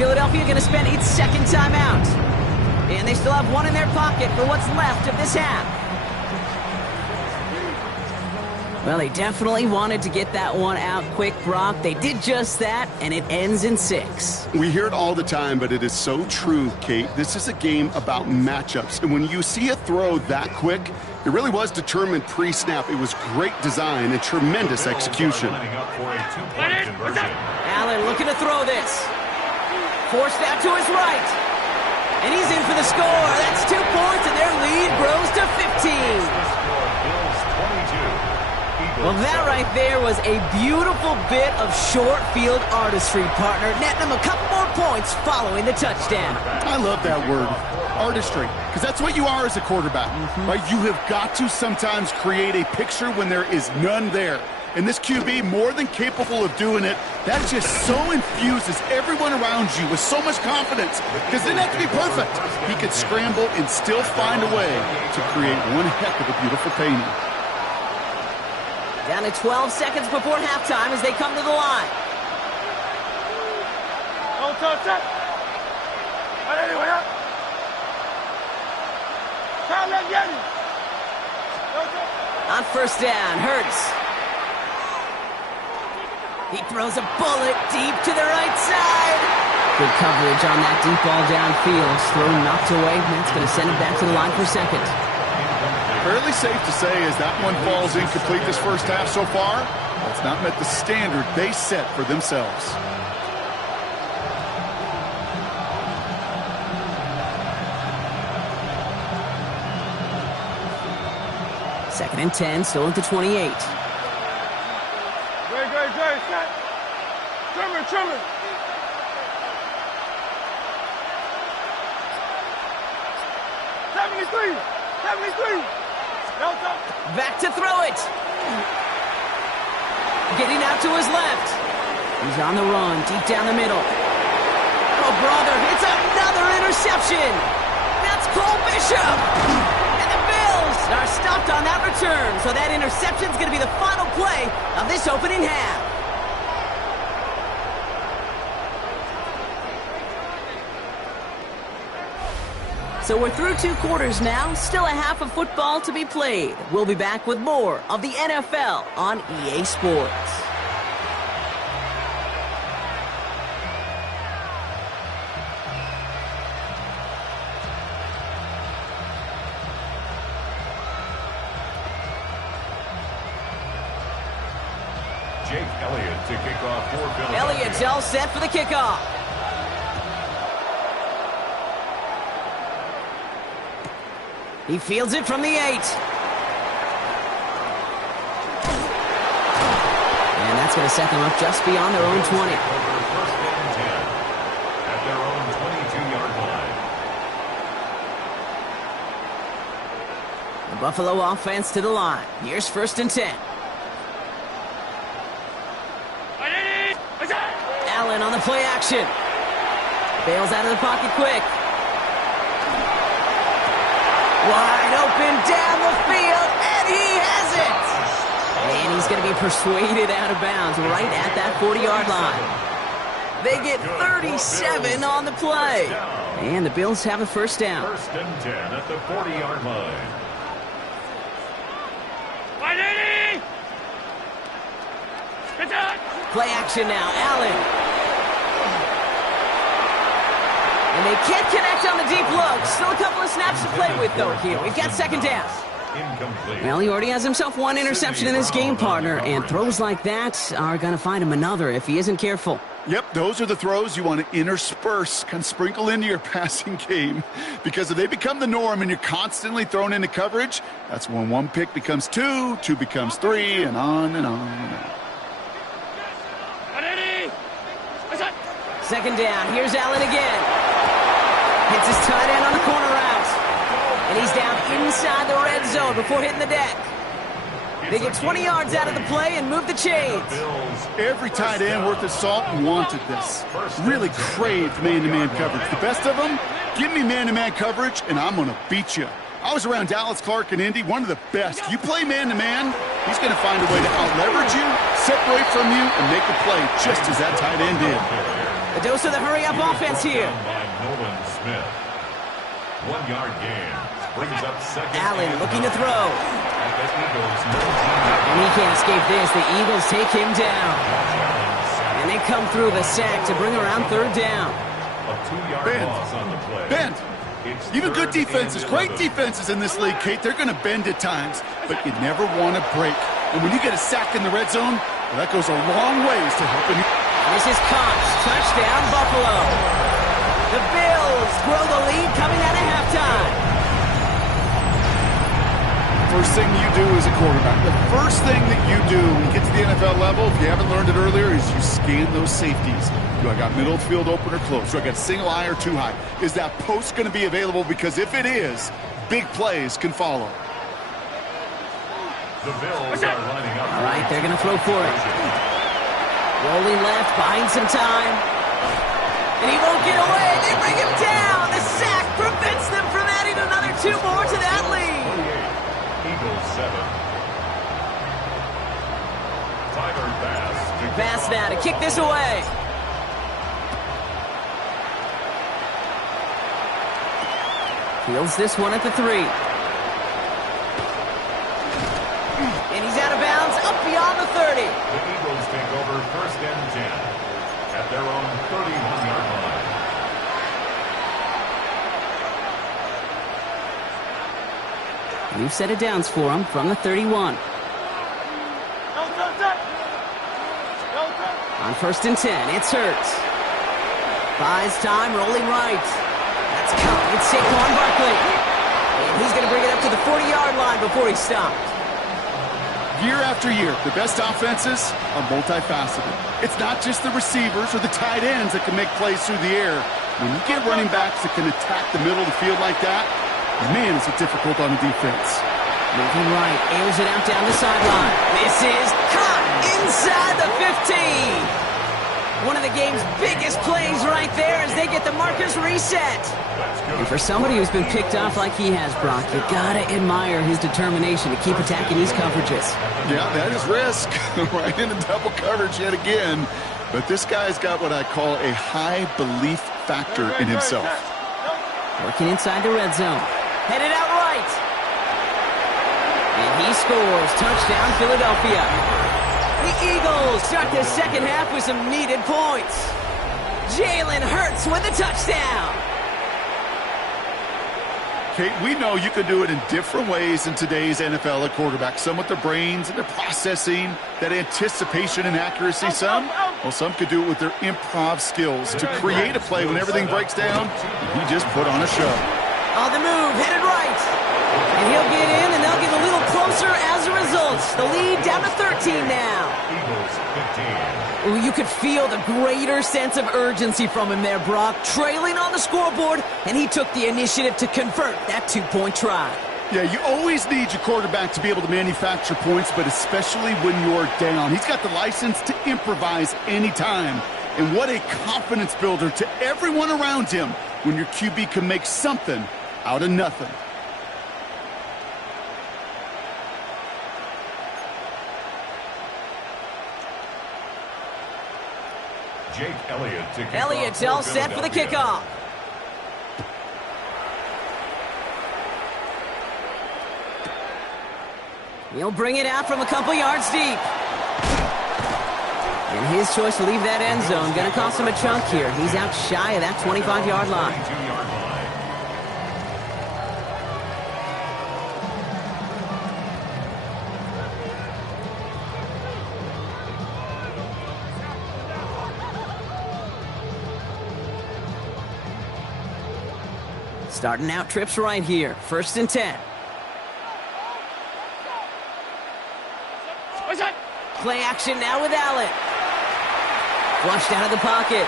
Philadelphia going to spend its second timeout. And they still have one in their pocket for what's left of this half. Well, they definitely wanted to get that one out quick, Brock. They did just that, and it ends in 6. We hear it all the time, but it is so true, Kate. This is a game about matchups. And when you see a throw that quick, it really was determined pre-snap. It was great design and tremendous execution. Allen looking to throw this. Forced out to his right. And he's in for the score. That's 2 points, and their lead grows to 15. Well, that right there was a beautiful bit of short field artistry, partner, netting them a couple more points following the touchdown. I love that word, artistry, because that's what you are as a quarterback, right? You have got to sometimes create a picture when there is none there. And this QB, more than capable of doing it, that just so infuses everyone around you with so much confidence, because it doesn't have to be perfect. He could scramble and still find a way to create one heck of a beautiful painting. Down to 12 seconds before halftime as they come to the line. Don't touch it. On first down, Hurts. He throws a bullet deep to the right side. Good coverage on that deep ball downfield. Throw knocked away. That's going to send him back to the line for second. Fairly safe to say as that one falls incomplete this first half so far, that's not met the standard they set for themselves. Second and 10, still at the 28. Great, set. Trimmer. 73. Back to throw it. Getting out to his left. He's on the run, deep down the middle. Oh, brother, it's another interception. That's Cole Bishop. And the Bills are stopped on that return. So that interception's going to be the final play of this opening half. So we're through 2 quarters now, still a half of football to be played. We'll be back with more of the NFL on EA Sports. Jake Elliott to kick off for Philadelphia. Elliott's all set for the kickoff. He fields it from the 8. And that's going to set them up just beyond their own 20. First and 10 at their own 22-yard line. The Buffalo offense to the line. Here's first and 10. Allen on the play action. Bails out of the pocket quick. Wide open down the field, and he has it! And he's going to be persuaded out of bounds right at that 40-yard line. They get 37 on the play. And the Bills have a first down. First and 10 at the 40-yard line. Play action now, Allen. And they can't connect on the deep look. Still a couple of snaps to play with, though, here. We've got second down. Incomplete. Well, he already has himself one interception in this game, partner, and throws like that are going to find him another if he isn't careful. Yep, those are the throws you want to intersperse, kind of sprinkle into your passing game, because if they become the norm and you're constantly thrown into coverage, that's when one pick becomes 2, 2 becomes 3, and on and on and on. Second down. Here's Allen again. Hits his tight end on the corner route. And he's down inside the red zone before hitting the deck. They get 20 yards out of the play and move the chains. Every tight end worth his salt wanted this. Really craved man-to-man coverage. The best of them, give me man-to-man coverage and I'm going to beat you. I was around Dallas Clark and Indy, one of the best. You play man-to-man, he's going to find a way to out-leverage you, separate from you, and make a play just as that tight end did. A dose of the hurry-up offense here. By Nolan Smith. 1 yard gain. Brings up second. Allen looking to throw. At the Eagles, And he can't escape this. The Eagles take him down. And they come through the sack to bring around third down. A 2-yard loss on the play. Bend. Even good defenses, great defenses in this league, Kate, they're going to bend at times, but you never want to break. And when you get a sack in the red zone, well, that goes a long ways to helping you. This is Cox. Touchdown, Buffalo. The Bills grow the lead coming out of halftime. First thing you do as a quarterback, the first thing that you do when you get to the NFL level, if you haven't learned it earlier, is you scan those safeties. Do I got middle of the field open or close? Do I got single high or two high? Is that post going to be available? Because if it is, big plays can follow. The Bills are lining up. All right, they're going to throw for it. Rolling left, buying some time. And he won't get away. They bring him down. The sack prevents them from adding another 2 more to that lead. Eagles 7. Tyler Bass. Bass now to kick this away. Fields this one at the 3. And he's out of bounds, up beyond the 30. The Eagles take over first and 10 at their own 31-yard line. New set of downs for him from the 31. On first and 10, it's Hurts. Buys time, rolling right. That's coming. It's Saquon Barkley. And he's going to bring it up to the 40-yard line before he stopped. Year after year, the best offenses are multifaceted. It's not just the receivers or the tight ends that can make plays through the air. When you get running backs that can attack the middle of the field like that, man, is it difficult on the defense. Moving right, airs it out down the sideline. This is caught inside the 15. One of the game's biggest plays right there as they get the markers reset. And for somebody who's been picked off like he has, Brock, you gotta admire his determination to keep attacking these coverages. Yeah, that is risk. Right into double coverage yet again. But this guy's got what I call a high belief factor in himself. Working inside the red zone. Headed out right. And he scores. Touchdown, Philadelphia. The Eagles start the second half with some needed points. Jalen Hurts with a touchdown. Kate, we know you can do it in different ways in today's NFL at quarterback. Some with their brains and their processing, that anticipation and accuracy. Some could do it with their improv skills to create a play when everything breaks down. He just put on a show. On the move, headed right. And he'll get in, and they'll get a little closer as a result. The lead down to 13 now. Eagles 15. Ooh, you could feel the greater sense of urgency from him there, Brock. Trailing on the scoreboard, and he took the initiative to convert that 2-point try. Yeah, you always need your quarterback to be able to manufacture points, but especially when you're down. He's got the license to improvise anytime. And what a confidence builder to everyone around him when your QB can make something out of nothing. Jake Elliott to kick Elliott's off all set for the kickoff. He'll bring it out from a couple yards deep. And his choice to leave that end zone going to cost him a chunk here. He's out shy of that 25-yard line. 22-yard line. Starting out trips right here. First and 10. Play action now with Allen. Flushed out of the pocket.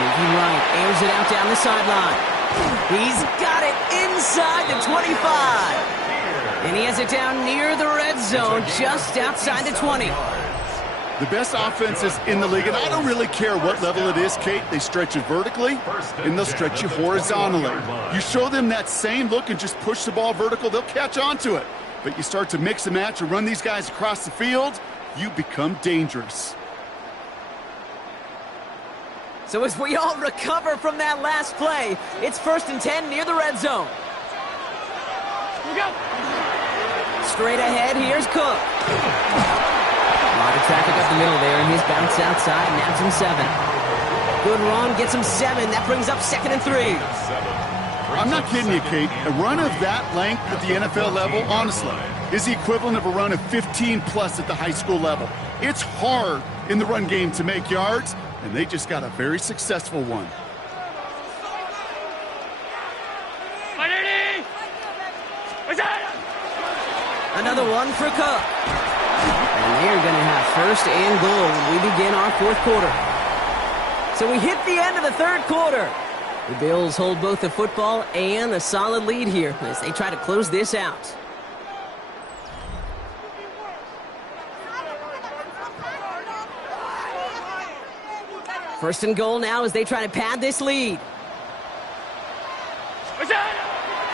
Moving right. Airs it out down the sideline. He's got it inside the 25. And he has it down near the red zone, just outside the 20. The best offenses in the league, and I don't really care what level it is, Kate. They stretch it vertically, and they'll stretch you horizontally. You show them that same look and just push the ball vertical, they'll catch on to it. But you start to mix and match and run these guys across the field, you become dangerous. So as we all recover from that last play, it's 1st and 10 near the red zone. We go. Straight ahead, here's Cook. A lot of traffic up the middle there, and his bounce outside nabs him 7. Good run, gets him 7. That brings up 2nd and 3. I'm not kidding you, Kate. A run of that length at the NFL level, honestly, is the equivalent of a run of 15-plus at the high school level. It's hard in the run game to make yards, and they just got a very successful one. Another one for Cook. And they're going to have 1st and goal when we begin our 4th quarter. So we hit the end of the 3rd quarter. The Bills hold both the football and a solid lead here as they try to close this out. First and goal now as they try to pad this lead.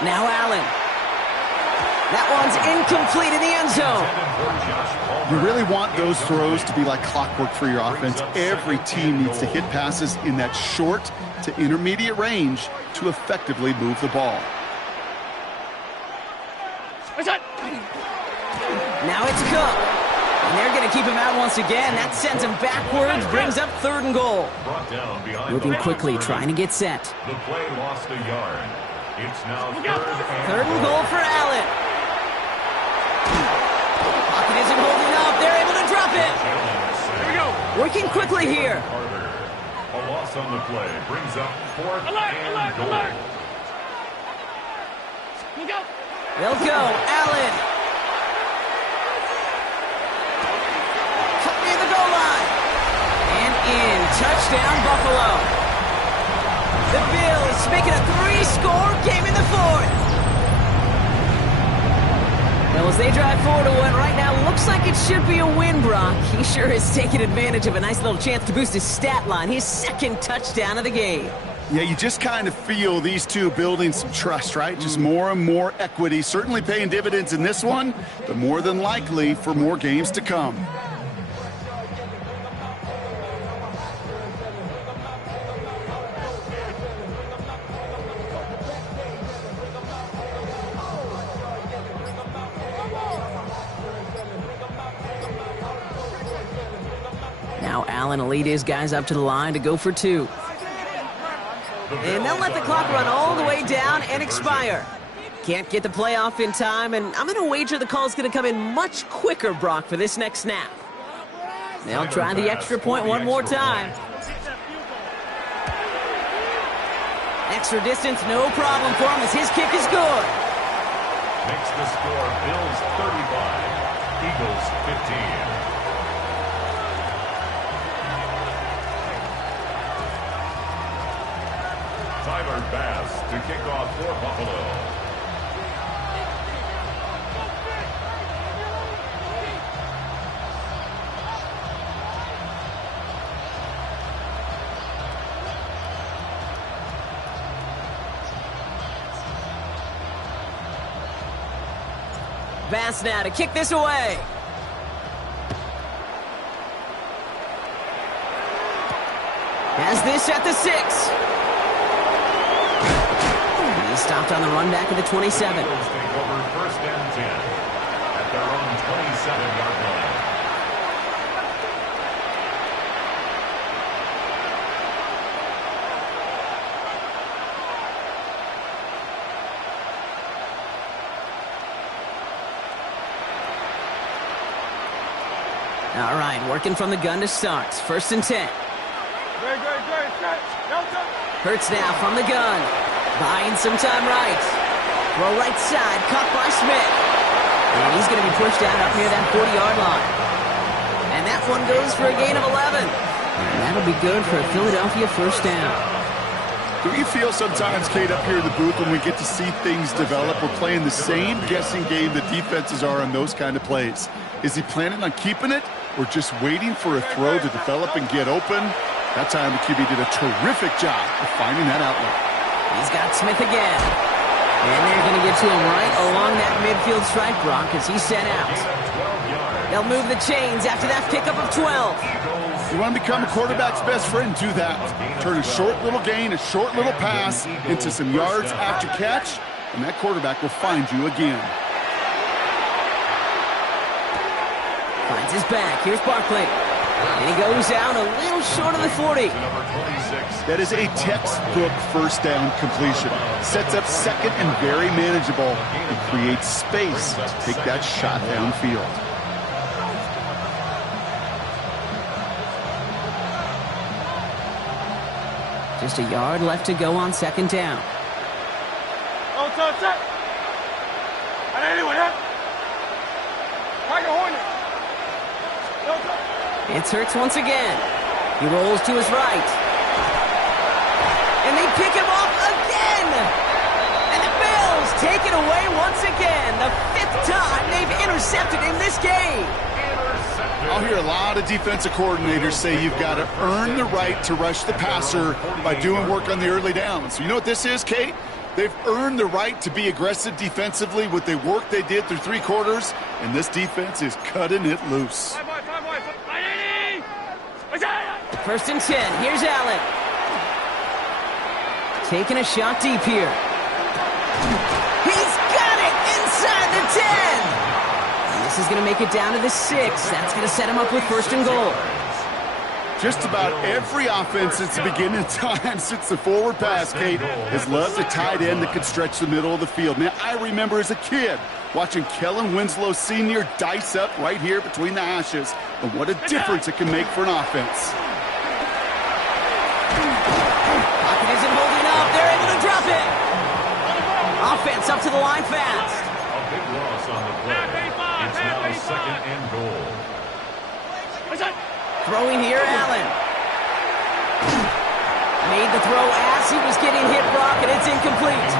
Now Allen. That one's incomplete in the end zone. You really want those throws to be like clockwork for your offense. Every team needs to hit passes in that short to intermediate range to effectively move the ball. Now it's Cook. And they're going to keep him out once again. That sends him backwards, brings up 3rd and goal. Moving quickly, trying to get set. The play lost a yard. It's now 3rd and goal for Allen. Pocket isn't holding up. They're able to drop it. Here we go. Working quickly here. A loss on the play brings up 4th Alert, and alert, goal. alert. We go. They'll go. Allen. Cut near the goal line. And in. Touchdown, Buffalo. The Bills making a 3-score game in the 4th. Well, as they drive forward to what right now looks like it should be a win, Brock. He sure is taking advantage of a nice little chance to boost his stat line. His 2nd touchdown of the game. Yeah, you just kind of feel these two building some trust, right? Just more and more equity. Certainly paying dividends in this one, but more than likely for more games to come. Now Allen will lead his guys up to the line to go for 2. And they'll let the clock run all the way down and expire. Can't get the play off in time, and I'm going to wager the call's going to come in much quicker, Brock, for this next snap. They'll try the extra point one more time. Extra distance, no problem for him as his kick is good. Makes the score Bills 35, Eagles 15. Tyler Bass to kick off for Buffalo. Bass now to kick this away. Has this at the 6. He stopped on the run back at the 27. Eagles take over 1st and 10 at their own 27-yard line. All right, working from the gun to start. 1st and 10. Great. Stretch. Delta. Hurts now from the gun. Buying some time right. Throw right side, caught by Smith. And he's going to be pushed out up near that 40-yard line. And that one goes for a gain of 11. And that'll be good for a Philadelphia 1st down. Do you feel sometimes, Kate, up here in the booth when we get to see things develop, we're playing the same guessing game that defenses are on those kind of plays? Is he planning on keeping it or just waiting for a throw to develop and get open? That time the QB did a terrific job of finding that outlet. He's got Smith again. And they're going to get to him right along that midfield stripe, Brock, as he's sent out. They'll move the chains after that pickup of 12. You want to become a quarterback's best friend, do that. Turn a short little gain, a short little pass into some yards after catch, and that quarterback will find you again. Finds his back. Here's Barkley. And he goes out a little short of the 40. That is a textbook first down completion. Sets up second and very manageable and creates space to take that shot downfield. Just a yard left to go on second down. It's Hurts once again. He rolls to his right. And they pick him off again. And the Bills take it away once again. The 5th time they've intercepted in this game. I'll hear a lot of defensive coordinators say you've got to earn the right to rush the passer by doing work on the early downs. You know what this is, Kate? They've earned the right to be aggressive defensively with the work they did through 3 quarters, and this defense is cutting it loose. First and 10. Here's Allen. Taking a shot deep here. He's got it inside the 10. And this is going to make it down to the 6. That's going to set him up with first and goal. Just about every offense since the beginning of time, since the forward pass, Kate, has loved a tight end that could stretch the middle of the field. Man, I remember as a kid watching Kellen Winslow Sr. dice up right here between the hashes. And what a difference it can make for an offense. Pocket isn't holding up. They're able to drop it. Offense up to the line fast. A big loss on the play. It's now second and goal. Throwing here, Allen. Made the throw as he was getting hit, Brock, and it's incomplete.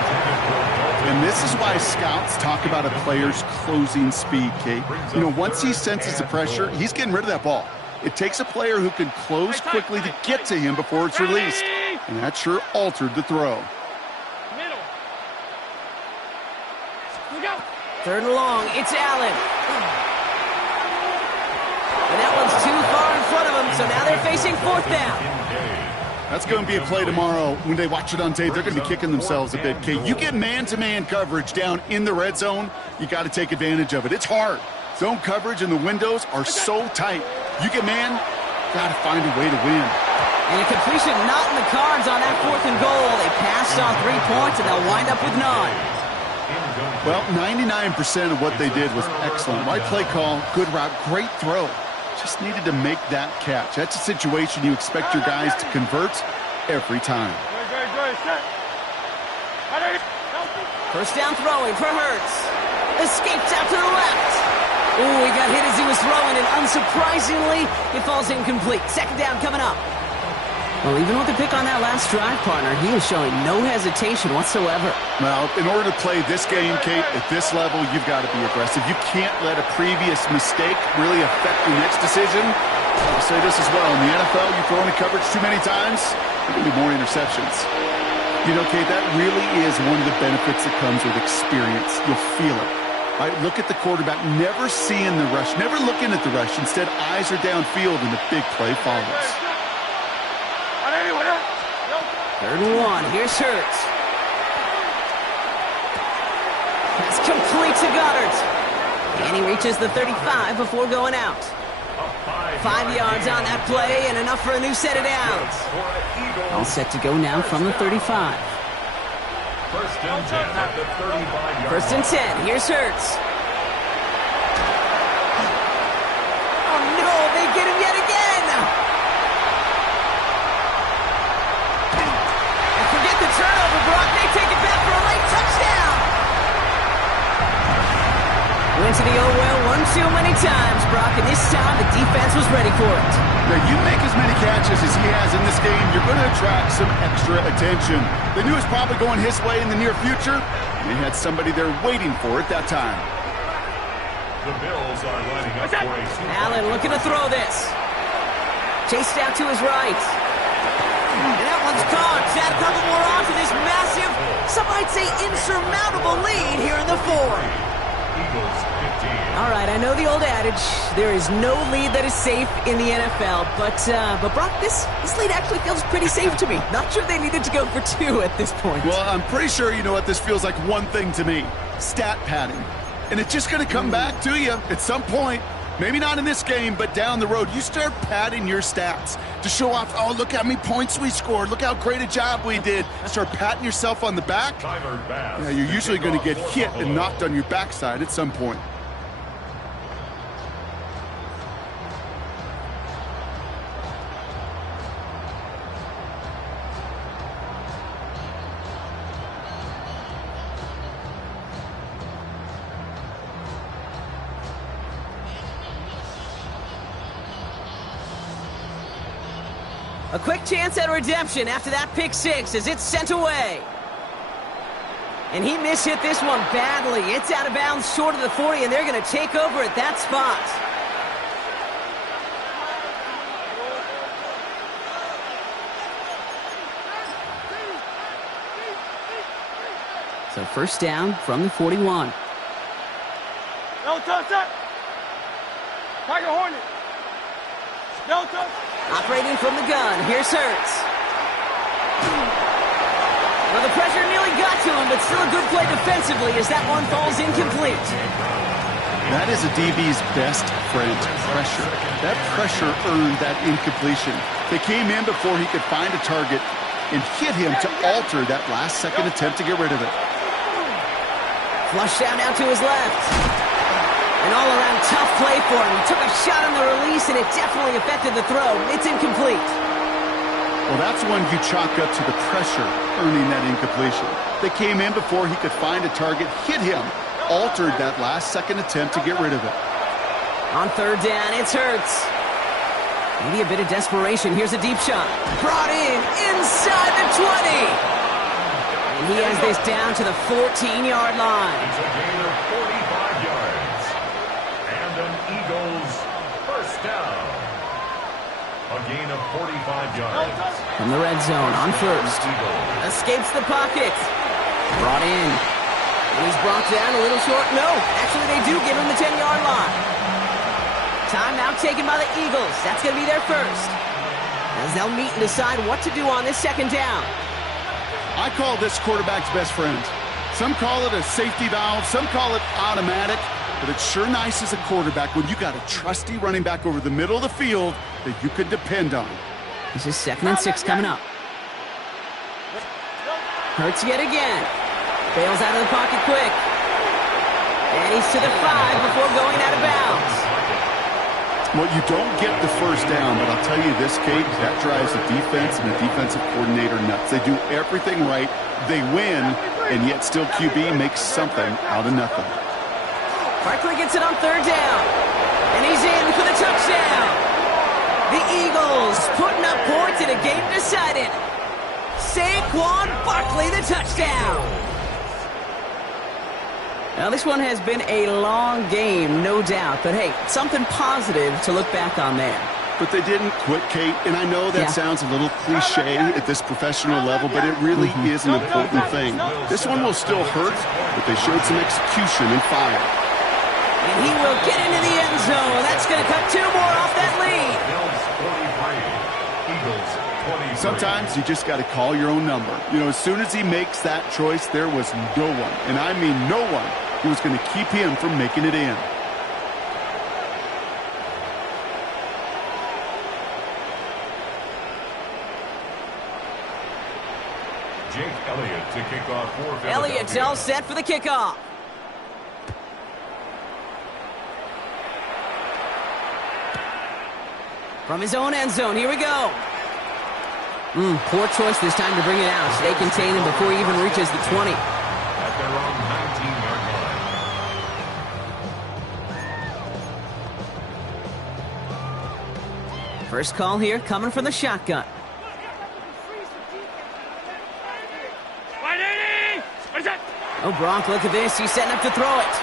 And this is why scouts talk about a player's closing speed, Kate. You know, once he senses the pressure, he's getting rid of that ball. It takes a player who can close quickly to get to him before it's released. And that sure altered the throw. Third and long, it's Allen. And that one's too far in front of him, so now they're facing 4th down. That's going to be a play tomorrow. When they watch it on tape, they're going to be kicking themselves a bit, Kate. You get man-to-man coverage down in the red zone, you got to take advantage of it. It's hard. Zone coverage and the windows are so tight. You get man, got to find a way to win. And a completion not in the cards on that 4th and goal. They passed on 3 points, and they'll wind up with none. Well, 99% of what they did was excellent. Right play call, good route, great throw. Just needed to make that catch. That's a situation you expect your guys to convert every time. First down throwing for Hurts. Escapes out to the left. Ooh, he got hit as he was throwing, and unsurprisingly, it falls incomplete. Second down coming up. Well, even with the pick on that last drive, partner, he is showing no hesitation whatsoever. Well, in order to play this game, Kate, at this level, you've got to be aggressive. You can't let a previous mistake really affect your next decision. I'll say this as well. In the NFL, you throw into coverage too many times, there can be more interceptions. You know, Kate, that really is one of the benefits that comes with experience. You'll feel it. Right, look at the quarterback, never seeing the rush, never looking at the rush. Instead, eyes are downfield, and the big play follows. Third and 1. Here's Hurts. That's complete to Goddard. And he reaches the 35 before going out. 5 yards on that play and enough for a new set of downs. All set to go now from the 35. First and 10 at the 35-yard line. First and 10. Here's Hurts. Oh, no. They get him yet again. And forget the turnover, Brock. They take it back for a late touchdown. Went to the old well one too many times, Brock, and this time the defense was ready for it. Now, you make as many catches as he has in this game, you're going to attract some extra attention. They knew it was probably going his way in the near future. They had somebody there waiting for it that time. The Bills are lining up for a Allen looking to throw this. Chased out to his right. And that one's caught. Add a couple more on to this massive, some might say insurmountable lead here in the 4th. Eagles 15. All right, I know the old adage, there is no lead that is safe in the NFL, but Brock, this lead actually feels pretty safe to me. Not sure they needed to go for 2 at this point. Well, I'm pretty sure you know what this feels like one thing to me. Stat padding. And it's just going to come back to you at some point. Maybe not in this game, but down the road. You start padding your stats to show off, oh, look how many points we scored. Look how great a job we did. Start patting yourself on the back. Yeah, you're usually going to get hit and knocked on your backside at some point. A quick chance at redemption after that pick 6 as it's sent away. And he mishit this one badly. It's out of bounds short of the 40, and they're going to take over at that spot. So first down from the 41. No touch that. Tiger Hornet. No touch. Operating from the gun, here's Hurts. Well, the pressure nearly got to him, but still a good play defensively as that one falls incomplete. That is a DB's best friend, pressure. That pressure earned that incompletion. They came in before he could find a target and hit him to alter that last-second attempt to get rid of it. Flush down now to his left. An all-around tough play for him. He took a shot on the release, and it definitely affected the throw. It's incomplete. Well, that's one you chalk up to the pressure earning that incompletion. They came in before he could find a target, hit him, altered that last-second attempt to get rid of it. On third down, it's Hurts. Maybe a bit of desperation. Here's a deep shot. Brought in inside the 20. And he has this down to the 14-yard line. It's a gain of 45 yards. And an Eagles first down. A gain of 45 yards. From the red zone on first. Escapes the pocket. Brought in. And he's brought down a little short. No, actually they do give him the 10-yard line. Timeout taken by the Eagles. That's going to be their first. As they'll meet and decide what to do on this second down. I call this quarterback's best friend. Some call it a safety valve, some call it automatic, but it's sure nice as a quarterback when you got a trusty running back over the middle of the field that you could depend on. This is 2nd and 6 coming up. Hurts yet again. Bails out of the pocket quick. And he's to the 5 before going out of bounds. Well, you don't get the first down, but I'll tell you this, Kate, that drives the defense and the defensive coordinator nuts. They do everything right, they win, and yet still QB makes something out of nothing. Barkley gets it on third down, and he's in for the touchdown. The Eagles putting up points in a game decided. Saquon Barkley, the touchdown. Now, this one has been a long game, no doubt. But, hey, something positive to look back on there. But they didn't quit, Kate. And I know that sounds a little cliche at this professional level, but it really is an important thing. This one will still hurt, but they showed some execution and fire. And he will get into the end zone. That's going to cut 2 more off that lead. Sometimes you just got to call your own number. You know, as soon as he makes that choice, there was no one, and I mean no one, who was going to keep him from making it in. Jake Elliott to kick off for Philadelphia. Elliott's all set for the kickoff. From his own end zone, here we go. Poor choice this time to bring it out. Stay contained him before he even reaches the 20. At their own 19-yard line. First call here coming from the shotgun. Oh, Gronk, look at this. He's setting up to throw it.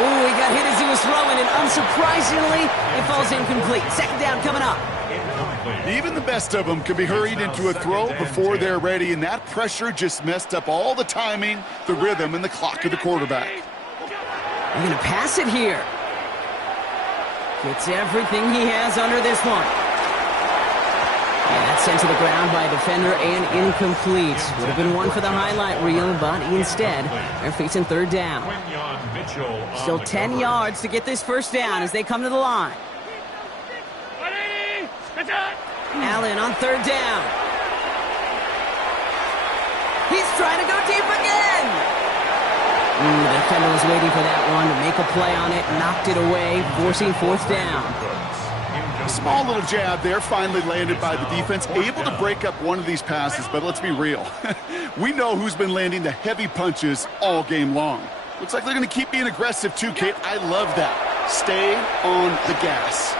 Ooh, he got hit as he was throwing, and unsurprisingly, it falls incomplete. Second down coming up. Even the best of them can be hurried into a throw before they're ready, and that pressure just messed up all the timing, the rhythm, and the clock of the quarterback. They're going to pass it here. Gets everything he has under this one. And that's sent to the ground by a defender and incomplete. Would have been one for the highlight reel, but instead, they're facing third down. Still 10 yards to get this first down as they come to the line. Allen on third down. He's trying to go deep again. The defender was waiting for that one to make a play on it, knocked it away, forcing fourth down. A small little jab there, finally landed by the defense, able to break up one of these passes, but let's be real. We know who's been landing the heavy punches all game long. Looks like they're going to keep being aggressive too, Kate. I love that. Stay on the gas.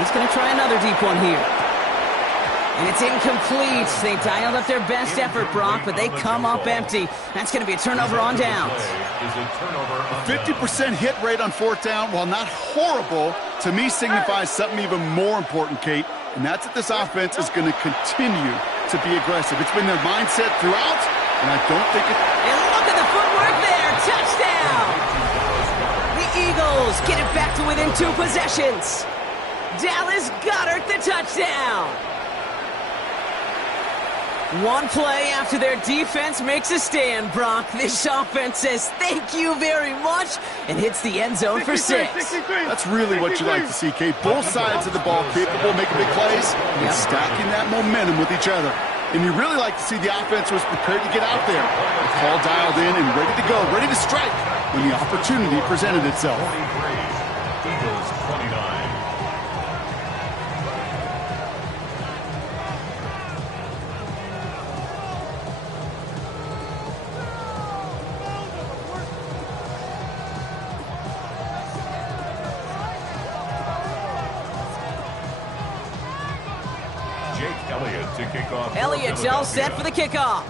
He's going to try another deep one here. And it's incomplete. They dialed up their best effort, Brock, but they come up empty. That's going to be a turnover on downs. 50% hit rate on fourth down, while not horrible, to me signifies something even more important, Kate, and that's that this offense is going to continue to be aggressive. It's been their mindset throughout, and I don't think it... And look at the footwork there. Touchdown! The Eagles get it back to within 2 possessions. Dallas Goedert the touchdown. One play after their defense makes a stand, Brock. This offense says thank you very much and hits the end zone for 6. That's really what you like to see, Kate. Both sides of the ball capable of making big plays and stacking that momentum with each other. And you really like to see the offense was prepared to get out there. The call dialed in and ready to go, ready to strike when the opportunity presented itself. Eagles 29. To kick off. Elliott's all set for the kickoff.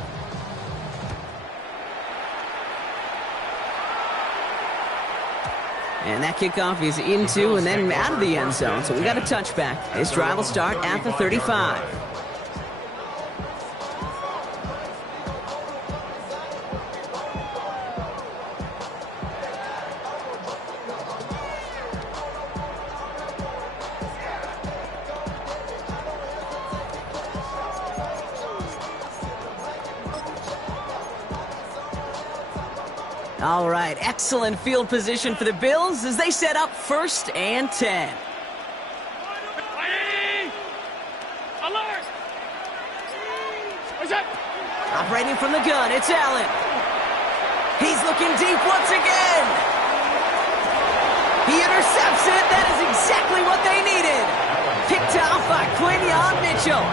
And that kickoff is into and then out of the end zone. So we got a touchback. This drive will start at the 35. All right, excellent field position for the Bills as they set up 1st and 10. Operating from the gun, it's Allen. He's looking deep once again. He intercepts it. That is exactly what they needed. Picked off by Quinyon Mitchell.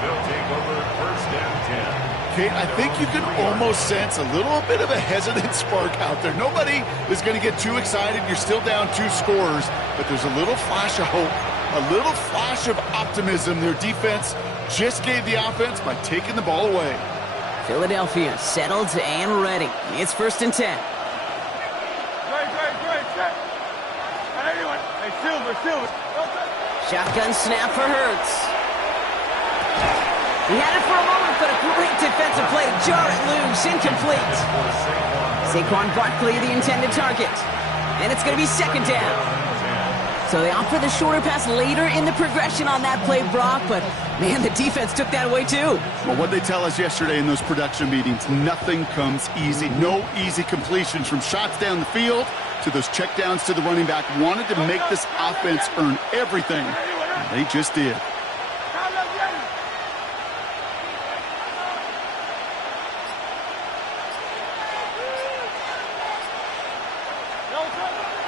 They'll take over 1st and 10. Kate, I think you can almost sense a little bit of a hesitant spark out there. Nobody is going to get too excited. You're still down 2 scores, but there's a little flash of hope, a little flash of optimism. Their defense just gave the offense by taking the ball away. Philadelphia settled and ready. It's 1st and 10. Shotgun snap for Hurts. He had it for a moment, but a great defensive play to jar it loose. Incomplete. Saquon Barkley, the intended target. And it's going to be 2nd down. So they opt for the shorter pass later in the progression on that play, Brock. But, man, the defense took that away, too. Well, what they tell us yesterday in those production meetings, nothing comes easy. No easy completions from shots down the field to those checkdowns to the running back. Wanted to make this offense earn everything. And they just did.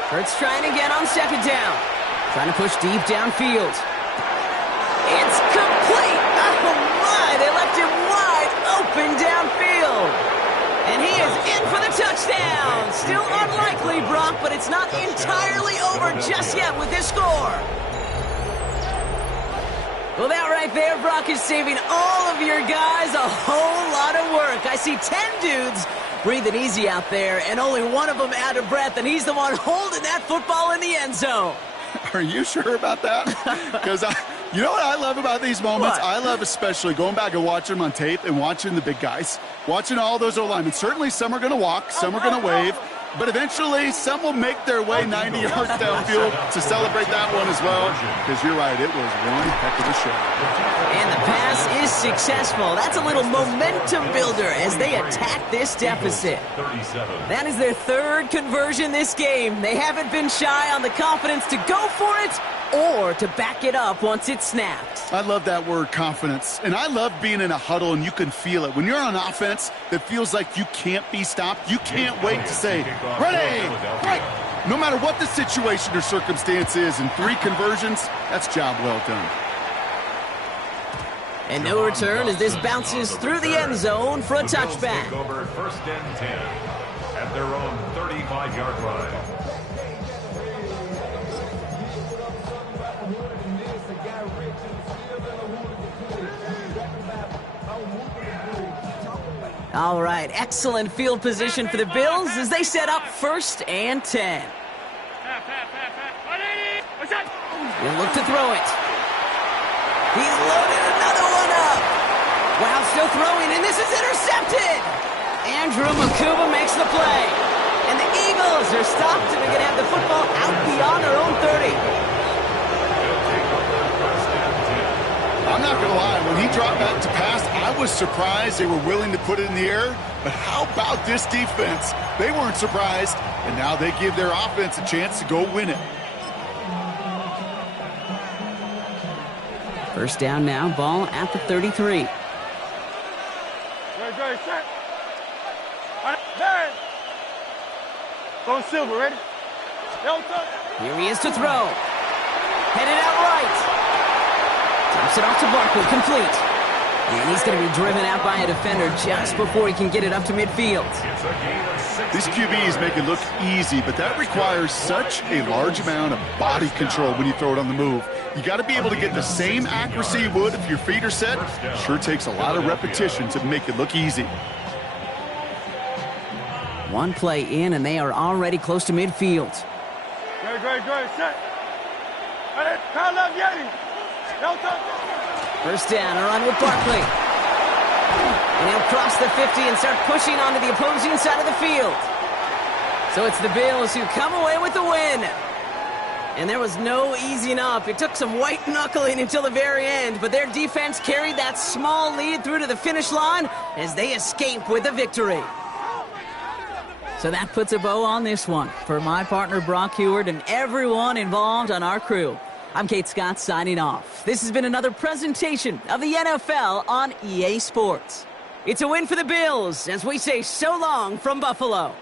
Hurts trying again on 2nd down. Trying to push deep downfield. It's complete! Oh my, they left him wide open downfield. And he is in for the touchdown. Still unlikely, Brock, but it's not entirely over just yet with this score. Well, that right there, Brock, is saving all of your guys a whole lot of work. I see 10 dudes breathing easy out there, and only one of them out of breath, and he's the one holding that football in the end zone. Are you sure about that? Because you know what I love about these moments? What? I love especially going back and watching them on tape and watching the big guys, watching all those O-linemen. Certainly some are going to walk, some are going to wave, But eventually, some will make their way 90 yards downfield to celebrate that one as well. Because you're right, it was one heck of a show. And the pass is successful. That's a little momentum builder as they attack this deficit. That is their third conversion this game. They haven't been shy on the confidence to go for it or to back it up once it's snapped. I love that word, confidence. And I love being in a huddle and you can feel it. When you're on offense that feels like you can't be stopped, you can't wait to say, ready, right. No matter what the situation or circumstance is, in 3 conversions, that's job well done. And no return as this bounces through the end zone for a touchback. Over 1st and 10 at their own 35-yard line. All right, excellent field position for the Bills as they set up 1st and 10. He'll look to throw it. He's loaded another one up. Wow, still throwing, and this is intercepted. Andrew Makuba makes the play. And the Eagles are stopped, and they're going to have the football out beyond their own 30. I'm not going to lie, when he dropped back to pass, I was surprised they were willing to put it in the air. But how about this defense? They weren't surprised, and now they give their offense a chance to go win it. First down now, ball at the 33. Ready, set. There. Go Silver, ready? Here he is to throw. Headed out right. Drops it off to Barkley, complete. And he's going to be driven out by a defender just before he can get it up to midfield. These QBs make it look easy, but that requires such a large amount of body control when you throw it on the move. You got to be able to get the same accuracy you would if your feet are set. Sure takes a lot of repetition to make it look easy. One play in, and they are already close to midfield. Great, set. Ready, pound left, Yeti. First down, a run with Barkley. And he'll cross the 50 and start pushing onto the opposing side of the field. So it's the Bills who come away with the win. And there was no easing up. It took some white knuckling until the very end, but their defense carried that small lead through to the finish line as they escape with the victory. So that puts a bow on this one. For my partner Brock Heward and everyone involved on our crew, I'm Kate Scott signing off. This has been another presentation of the NFL on EA Sports. It's a win for the Bills as we say so long from Buffalo.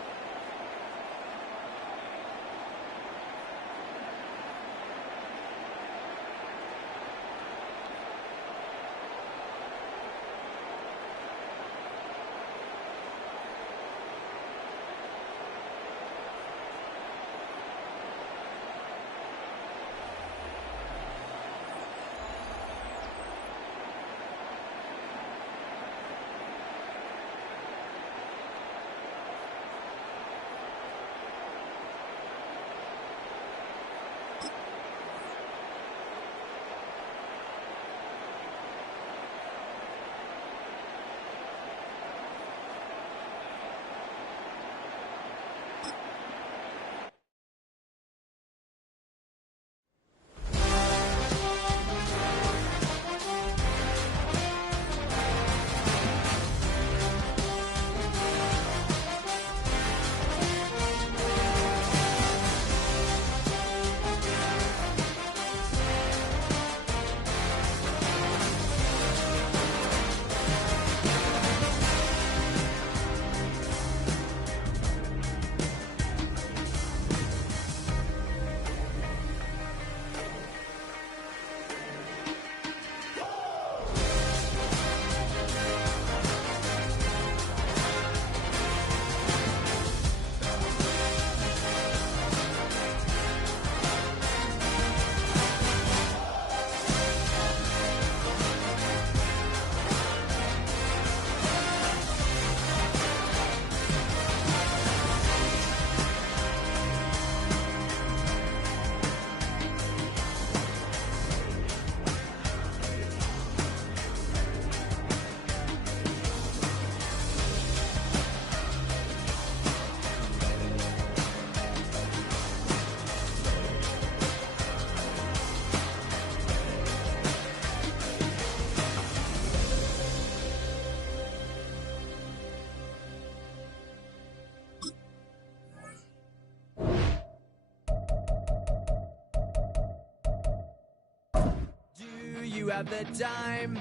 you have the time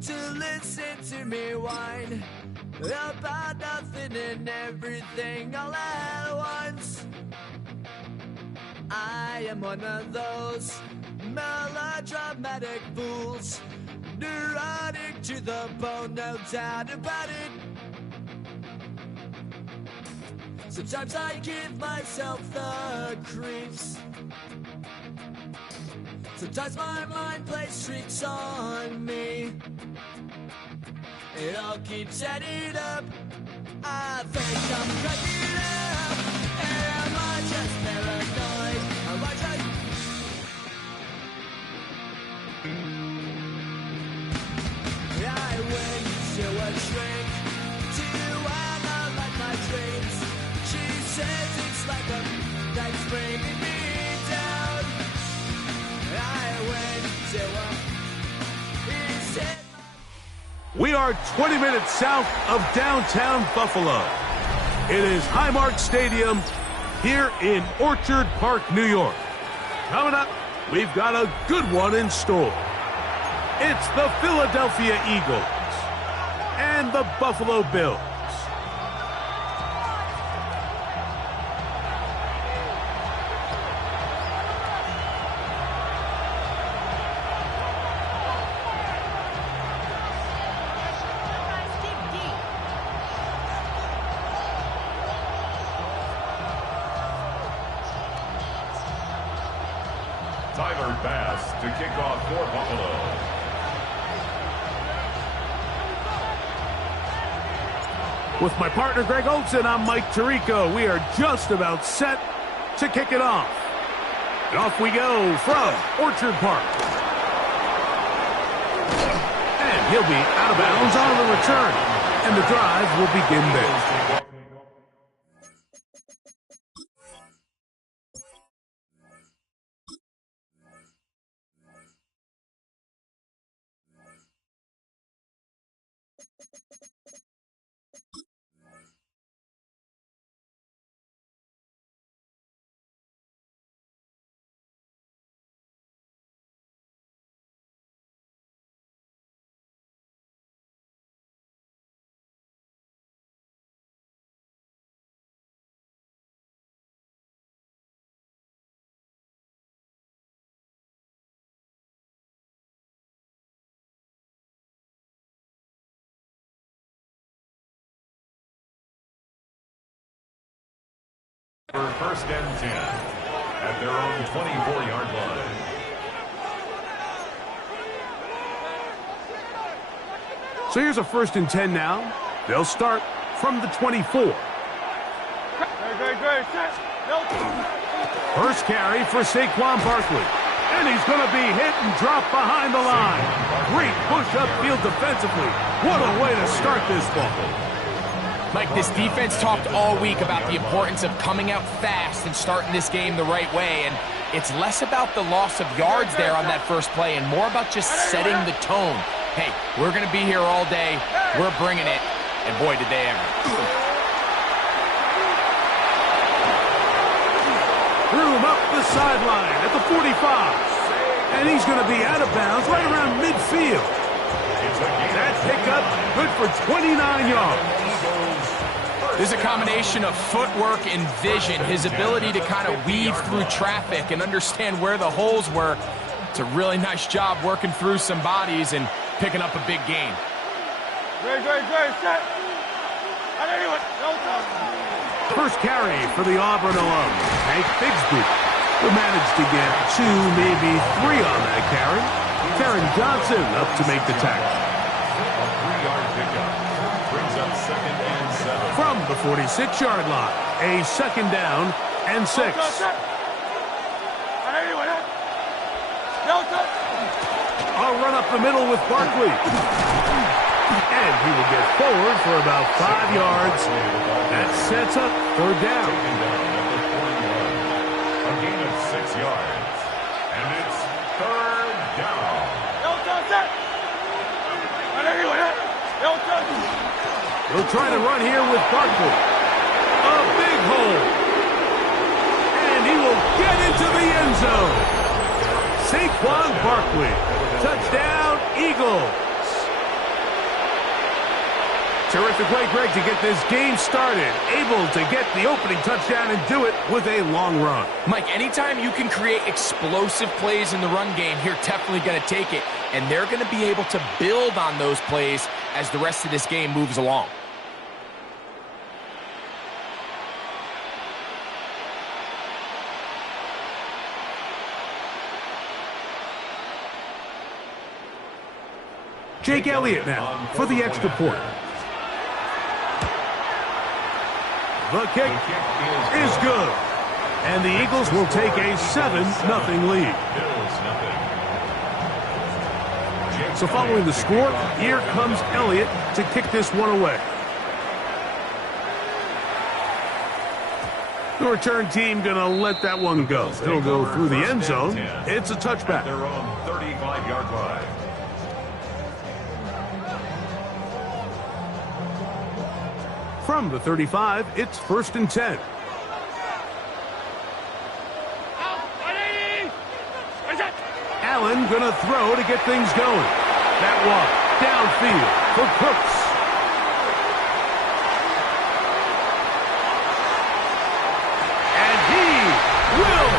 to listen to me whine about nothing and everything all at once. I am one of those melodramatic fools, neurotic to the bone, no doubt about it. Sometimes I give myself the creeps. Sometimes my mind plays tricks on me. It all keeps adding up. I think I'm cracking up. Am I just paranoid? Am I just... I went to a shrink to analyze my dreams. She says it's like a that's bringing me down. I went to a... He said... We are 20 minutes south of downtown Buffalo. It is Highmark Stadium here in Orchard Park, New York. Coming up, we've got a good one in store. It's the Philadelphia Eagles and the Buffalo Bills. Tyler Bass to kick off for Buffalo. With my partner Greg Olson, I'm Mike Tirico. We are just about set to kick it off. And off we go from Orchard Park. And he'll be out of bounds on the return. And the drive will begin there. For first and 10 at their own 24-yard line. So here's a first and 10 now. They'll start from the 24. First carry for Saquon Barkley. And he's going to be hit and dropped behind the line. Great push upfield defensively. What a way to start this ball. Mike, this defense talked all week about the importance of coming out fast and starting this game the right way, and it's less about the loss of yards there on that first play and more about just setting the tone. Hey, we're going to be here all day, we're bringing it, and boy, did they ever. Threw him up the sideline at the 45, and he's going to be out of bounds right around midfield. That pickup good for 29 yards. There's a combination of footwork and vision, his ability to kind of weave through traffic and understand where the holes were. It's a really nice job working through some bodies and picking up a big gain. First carry for the Auburn alum, Hank Bigsby, who managed to get 2, maybe 3 on that carry. Karen Johnson up to make the tackle. A 3-yard pickup brings up second and 7. From the 46-yard line, a second down and 6. I'll run up the middle with Barkley. And he will get forward for about 5 yards. That sets up third down. A gain of 6 yards. And it's third down. He'll try to run here with Barkley. A big hole. And he will get into the end zone. Saquon Barkley. Touchdown, Eagles. Terrific way, Greg, to get this game started. Able to get the opening touchdown and do it with a long run. Mike, anytime you can create explosive plays in the run game, you're definitely going to take it. And they're going to be able to build on those plays as the rest of this game moves along. Jake Elliott now for the extra point. The kick is good. And the Eagles will take a 7-0 lead. So following the score, here comes Elliott to kick this one away. The return team going to let that one go. It'll go through the end zone. It's a touchback. Their own 35-yard line. From the 35, it's 1st and 10. Allen gonna throw to get things going. That one downfield for Cooks. And he will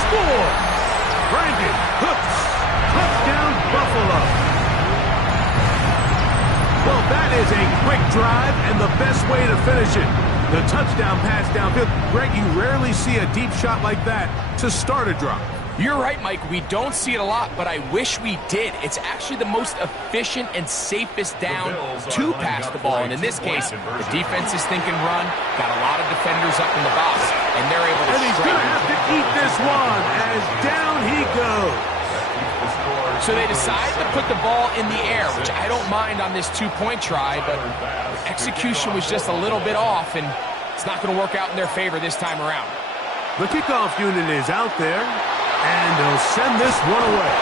score. Brandon Cooks. Touchdown, Buffalo. Well, that is a quick drive and the best way to finish it. The touchdown pass downfield. Greg, you rarely see a deep shot like that to start a drive. You're right, Mike. We don't see it a lot, but I wish we did. It's actually the most efficient and safest down to pass the ball. And in this case, the defense is thinking run, got a lot of defenders up in the box, and they're able to And he's going to have to eat this one as down he goes. So they decide to put the ball in the air, which I don't mind on this two-point try, but execution was just a little bit off, and it's not going to work out in their favor this time around. The kickoff unit is out there, and they'll send this one away.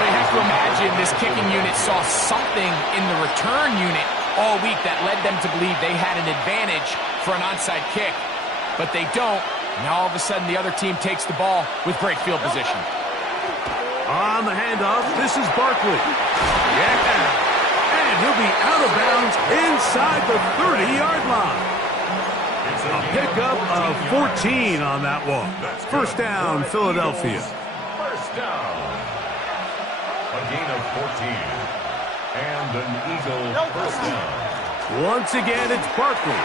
Well, you have to imagine this kicking unit saw something in the return unit all week that led them to believe they had an advantage for an onside kick, but they don't. Now all of a sudden the other team takes the ball with great field position. On the handoff, this is Barkley. Yeah. And he'll be out of bounds inside the 30-yard line. A pickup of 14 on that one. First down, Philadelphia. First down. A gain of 14. And an Eagle first down. Once again, it's Barkley.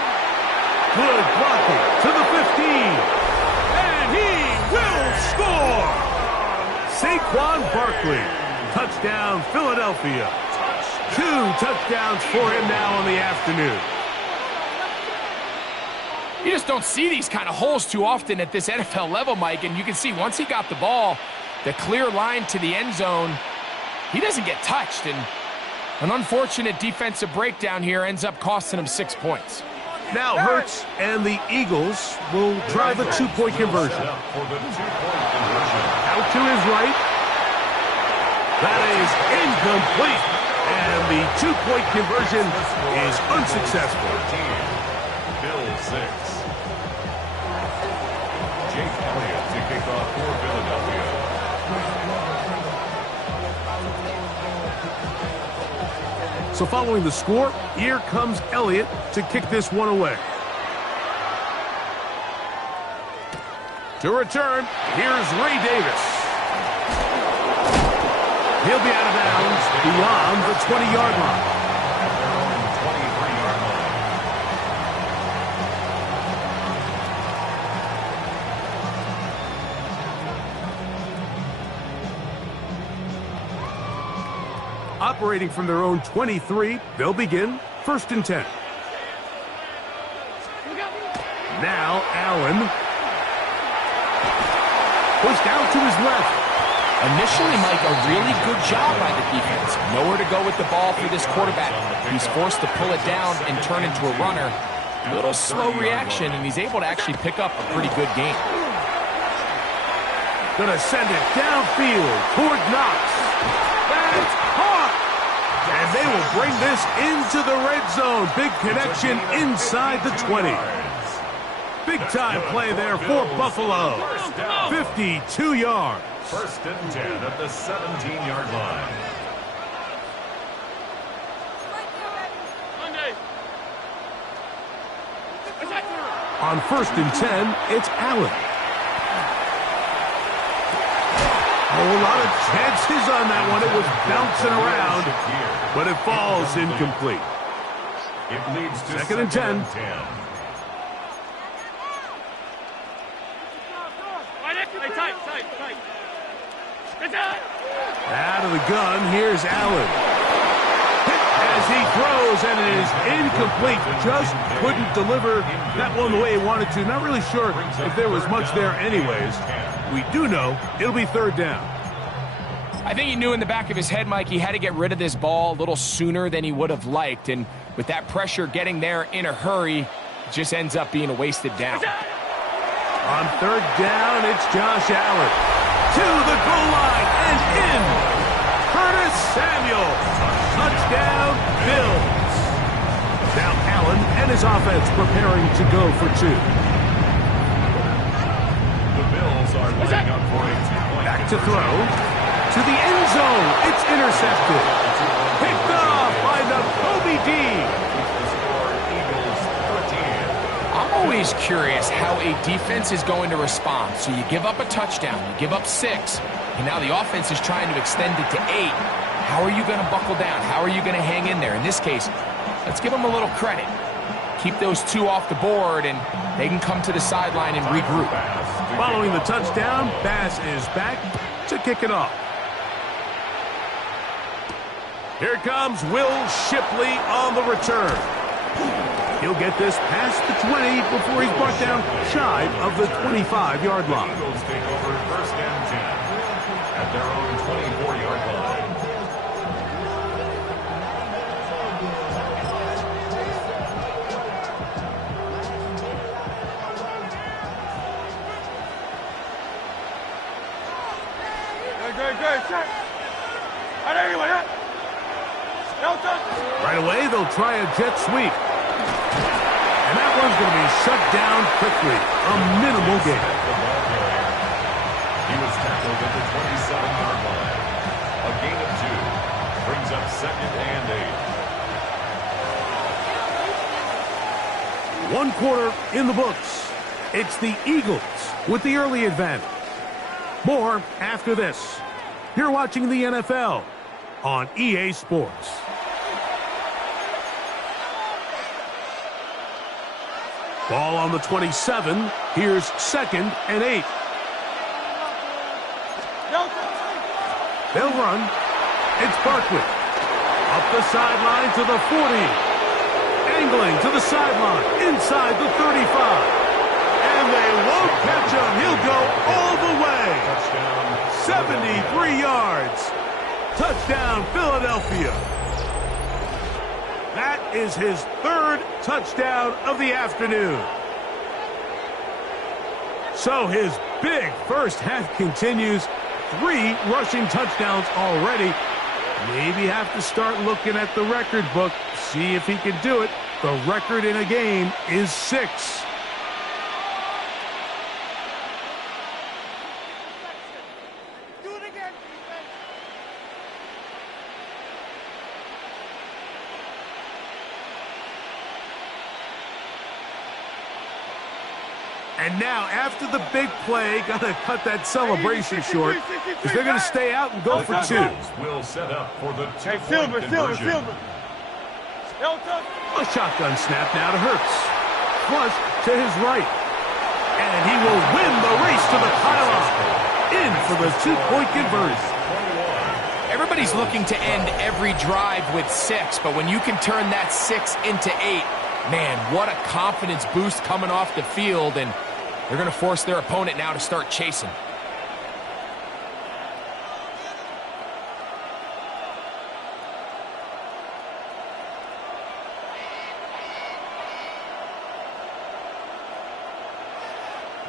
Good blocking to the 15. And he will score. Saquon Barkley. Touchdown, Philadelphia. 2 touchdowns for him now on the afternoon. You just don't see these kind of holes too often at this NFL level, Mike, and you can see once he got the ball, the clear line to the end zone, he doesn't get touched, and an unfortunate defensive breakdown here ends up costing him 6 points. Now Hurts and the Eagles will try the two-point conversion. Out to his right. That is incomplete. And the two-point conversion is unsuccessful. Bill 6. Jake Elliott to kick off for Philadelphia. So following the score, here comes Elliott to kick this one away. To return, here's Ray Davis. He'll be out of bounds beyond the 20-yard line. Operating from their own 23, they'll begin 1st and 10. Now Allen. Pushed out to his left. Initially, Mike, a really good job by the defense. Nowhere to go with the ball for this quarterback. He's forced to pull it down and turn into a runner. A little slow reaction, and he's able to actually pick up a pretty good game. Gonna send it downfield toward Knox. That's caught! And they will bring this into the red zone. Big connection inside the 20. Big time play there for Buffalo. 52 yards. First and 10 at the 17-yard line. On first and 10, it's Allen. A lot of chances on that one. It was bouncing around, but it falls incomplete. It leads to Second and 10. Out of the gun, here's Allen. Hit as he throws, and it is incomplete. Just couldn't deliver that one the way he wanted to. Not really sure if there was much there anyways. We do know it'll be third down. I think he knew in the back of his head, Mike, he had to get rid of this ball a little sooner than he would have liked. And with that pressure getting there in a hurry, it just ends up being a wasted down. On third down, it's Josh Allen. To the goal line and in. Curtis Samuel. Touchdown, Bills. Now Allen and his offense preparing to go for two. The Bills are laying up for a 2-point Back to throw. To the end zone. It's intercepted. Picked off by Nakobe Dean. I'm always curious how a defense is going to respond. So you give up a touchdown, you give up 6, and now the offense is trying to extend it to 8. How are you going to buckle down? How are you going to hang in there? In this case, let's give them a little credit. Keep those 2 off the board, and they can come to the sideline and regroup. Following the touchdown, Bass is back to kick it off. Here comes Will Shipley on the return. He'll get this past the 20 before he's brought down shy of the 25-yard line. Eagles take over first and 10 at their own 24-yard line. Good, check. Right away, they'll try a jet sweep. And that one's going to be shut down quickly. A minimal gain. He was tackled at the 27-yard line. A gain of 2 brings up second and 8. 1 quarter in the books. It's the Eagles with the early advantage. More after this. You're watching the NFL on EA Sports. Ball on the 27. Here's second and 8. They'll run. It's Barkley. Up the sideline to the 40. Angling to the sideline. Inside the 35. And they won't catch him. He'll go all the way. Touchdown. 73 yards. Touchdown, Philadelphia. That is his 3rd touchdown of the afternoon. So his big first half continues. 3 rushing touchdowns already. Maybe have to start looking at the record book, see if he can do it. The record in a game is 6. And now, after the big play, got to cut that celebration short because they're going to stay out and go for 2. Will set up for the Silver. A shotgun snap now to Hurts. Flush to his right. And he will win the race to the pylon. In for the 2-point conversion. Everybody's looking to end every drive with 6, but when you can turn that 6 into 8, man, what a confidence boost coming off the field, and they're going to force their opponent now to start chasing.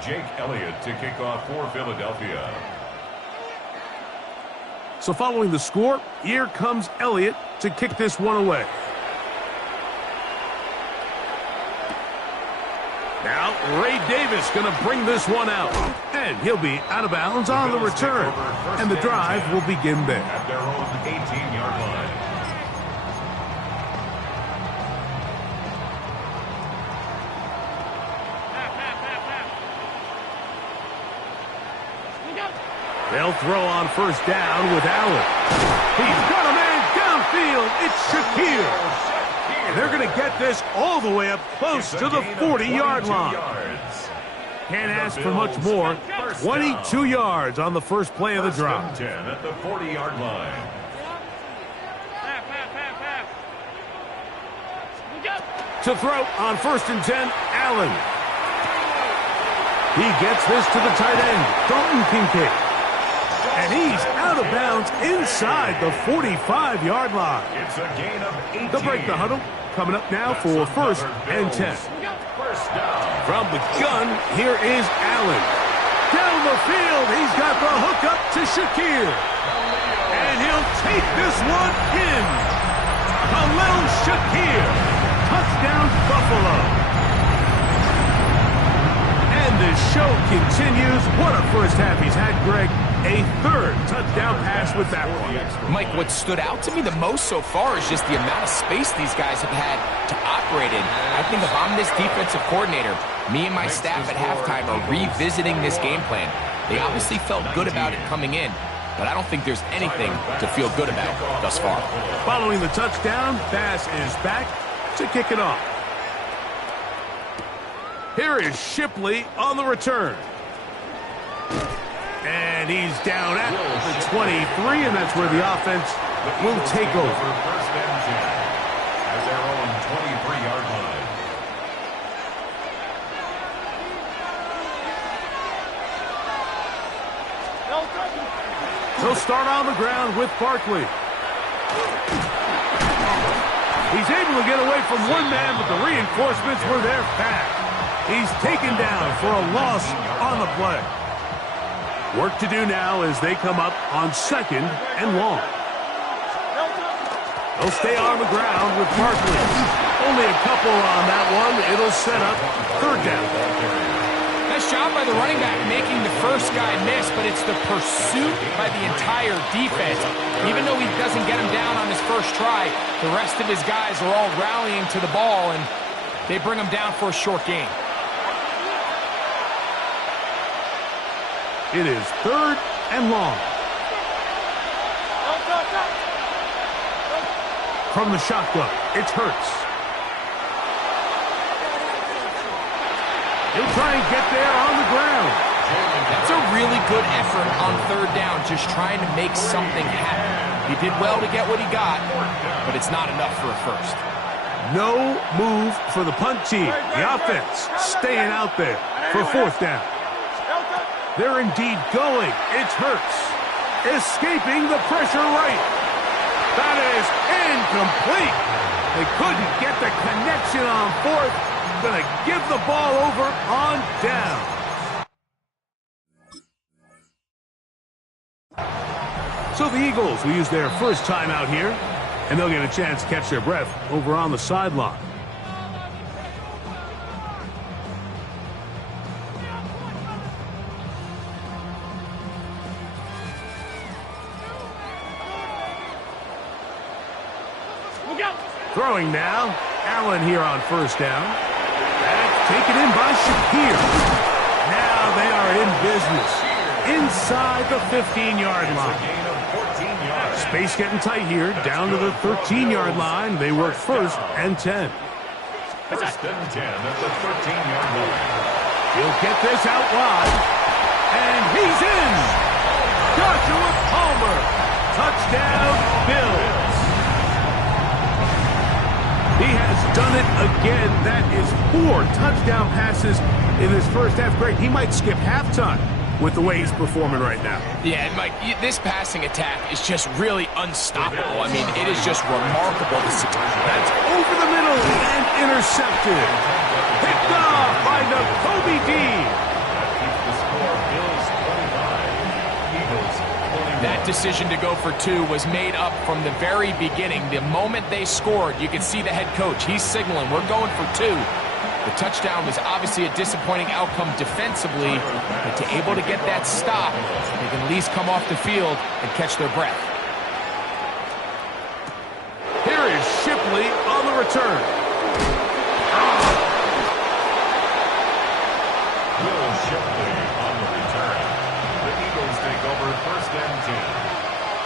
Jake Elliott to kick off for Philadelphia. So following the score, here comes Elliott to kick this one away. Now, Ray Davis going to bring this one out. And he'll be out of bounds on the return. And the drive will begin there. At their own 18-yard line. They'll throw on first down with Allen. He's got a man downfield. It's Shakir. And they're going to get this all the way up close to the 40-yard line. Can't ask for much more. 22 yards on the first play of the drive. 10 at the 40-yard line. To throw on first and 10, Allen. He gets this to the tight end, Dalton Kincaid. And he's out of bounds inside the 45-yard line. It's a gain of 18. They'll break the huddle. Coming up now for first and 10. First down. From the gun, here is Allen. Down the field, he's got the hook up to Shakir. And he'll take this one in. Khalil Shakir. Touchdown, Buffalo. And the show continues. What a first half he's had, Greg. A third touchdown pass with that one. Mike, what stood out to me the most so far is just the amount of space these guys have had to operate in. I think if I'm this defensive coordinator, me and my staff at halftime are revisiting this game plan. They obviously felt good about it coming in, but I don't think there's anything to feel good about thus far. Following the touchdown, Bass is back to kick it off. Here is Shipley on the return. And he's down at the 23, and that's where the offense will take over. First and 10 at their own 23-yard line. He'll start on the ground with Barkley. He's able to get away from one man, but the reinforcements were there fast. He's taken down for a loss on the play. Work to do now as they come up on second and long. They'll stay on the ground with Barkley. Only a couple on that one. It'll set up third down. Nice job by the running back making the first guy miss, but it's the pursuit by the entire defense. Even though he doesn't get him down on his first try, the rest of his guys are all rallying to the ball, and they bring him down for a short gain. It is third and long. From the shotgun, it's Hurts. He'll try and get there on the ground. That's a really good effort on third down, just trying to make something happen. He did well to get what he got, but it's not enough for a first. No move for the punt team. The offense staying out there for fourth down. They're indeed going. It's Hurts. Escaping the pressure right. That is incomplete. They couldn't get the connection on fourth. Going to give the ball over on down. So the Eagles will use their first time out here, and they'll get a chance to catch their breath over on the sideline. Throwing now, Allen here on first down. That's taken in by Shakir. Now they are in business inside the 15-yard line. Space getting tight here, down to the 13-yard line. They work first and 10. First and 10 at the 13-yard line. He'll get this out wide, and he's in. Joshua Palmer, touchdown, Bills. He has done it again. That is 4 touchdown passes in his first half. Great. He might skip halftime with the way he's performing right now. Yeah, and Mike, this passing attack is just really unstoppable. I mean, it is just remarkable to see. That's over the middle and intercepted. Picked off by Nakobe Dean. That decision to go for 2 was made up from the very beginning. The moment they scored, you could see the head coach. He's signaling, we're going for 2. The touchdown was obviously a disappointing outcome defensively, but to able to get that stop, they can at least come off the field and catch their breath. Here is Shipley on the return. Will Shipley on the return. The Eagles take over first and 10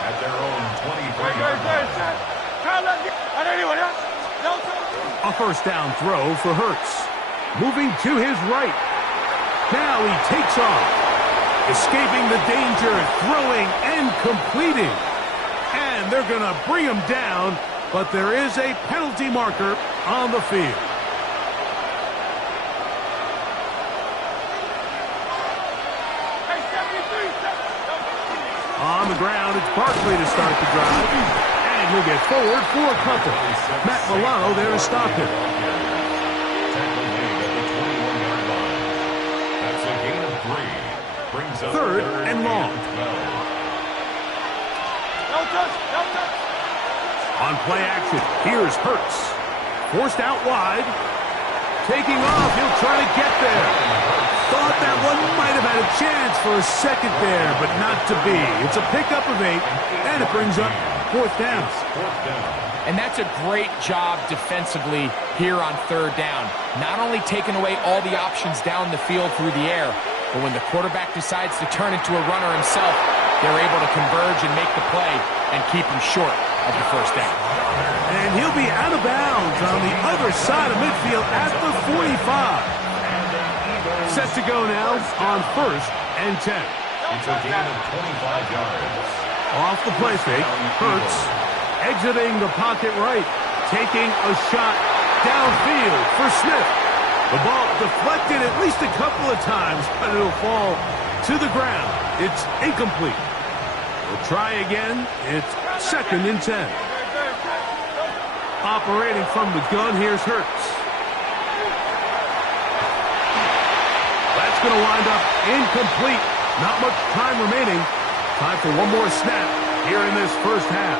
at their own 25-yard line. A first down throw for Hurts. Moving to his right. Now he takes off. Escaping the danger, throwing and completing. And they're going to bring him down, but there is a penalty marker on the field. On the ground, it's Barkley to start the drive. And he'll get forward for a couple. Matt Milano there to stop him. Third and long. On play action, here's Hurts. Forced out wide. Taking off, he'll try to get there. Thought that one might have had a chance for a second there, but not to be. It's a pickup of 8, and it brings up fourth down. And that's a great job defensively here on third down. Not only taking away all the options down the field through the air, but when the quarterback decides to turn into a runner himself, they're able to converge and make the play and keep him short of the first down. And he'll be out of bounds on the other side of midfield at the 45. Set to go now on first and 10. It's a gain of 25 yards. Off the play fake, Hurts exiting the pocket right, taking a shot downfield for Smith. The ball deflected at least a couple of times, but it'll fall to the ground. It's incomplete. We'll try again. It's second and 10. Operating from the gun, here's Hurts. That's going to wind up incomplete. Not much time remaining. Time for one more snap here in this first half.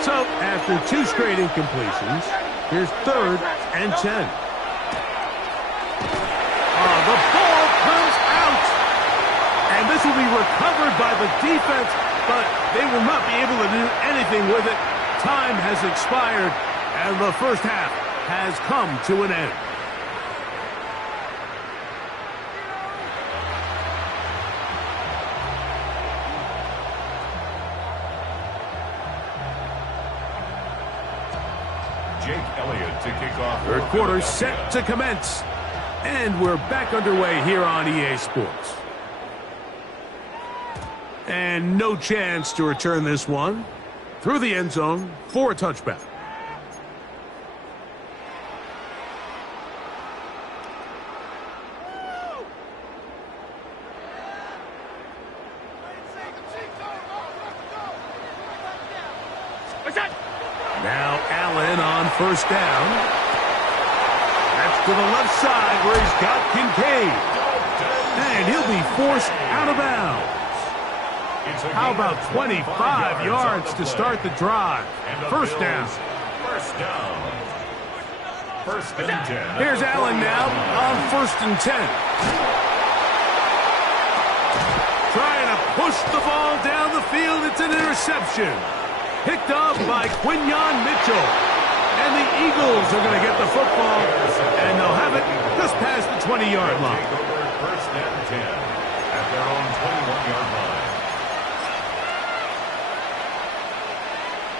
So, after 2 straight incompletions, here's third and 10. The ball comes out. And this will be recovered by the defense, but they will not be able to do anything with it. Time has expired, and the first half has come to an end. Jake Elliott to kick off. Third quarter set to commence. And we're back underway here on EA Sports. And no chance to return this one through the end zone for a touchback. Now Allen on first down. That's to the left side where he's got Kincaid. And he'll be forced out of bounds. How about 25 yards to start the drive? First down. First and 10. Here's Allen now on first and 10. Trying to push the ball down the field. It's an interception. Picked up by Quinyon Mitchell. And the Eagles are going to get the football, and they'll have it just past the 20-yard line. First and 10 at their own 21-yard line.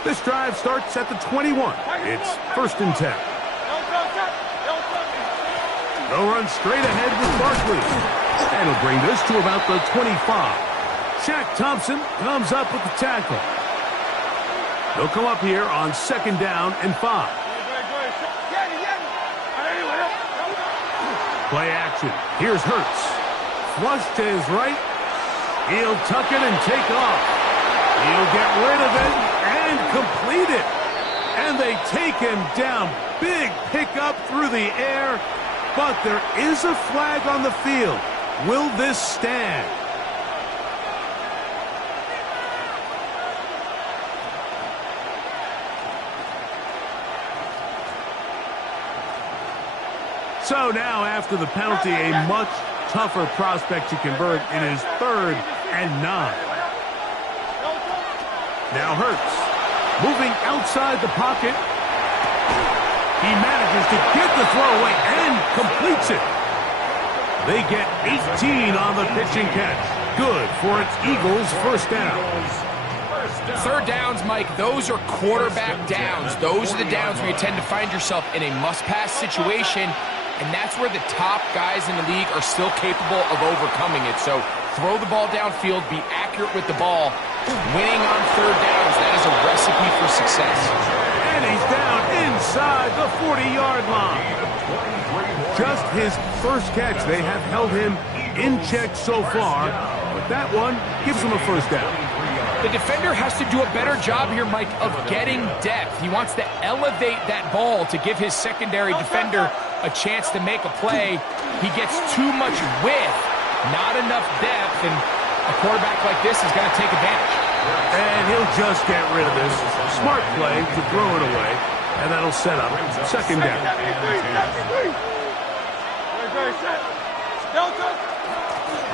This drive starts at the 21. It's first and 10. They'll run straight ahead with Barkley. And he'll bring this to about the 25. Shaq Thompson comes up with the tackle. They'll come up here on second down and 5. Play action. Here's Hurts. Flush to his right. He'll tuck it and take off. He'll get rid of it and complete it. And they take him down. Big pickup through the air. But there is a flag on the field. Will this stand? So now, after the penalty, a much tougher prospect to convert in his 3rd and 9. Now Hurts, moving outside the pocket. He manages to get the throw away and completes it. They get 18 on the pitch and catch. Good for its Eagles' first down. 3rd downs, Mike, those are quarterback downs. Those are the downs where you tend to find yourself in a must-pass situation, and that's where the top guys in the league are still capable of overcoming it. So throw the ball downfield, be accurate with the ball. Winning on 3rd downs, that is a recipe for success. And he's down inside the 40-yard line. Just his first catch. They have held him in check so far, but that one gives him a first down. The defender has to do a better job here, Mike, of getting depth. He wants to elevate that ball to give his secondary defender a chance to make a play. He gets too much width, not enough depth, and a quarterback like this is going to take advantage. And he'll just get rid of this. Smart play to throw it away, and that'll set up 2nd down.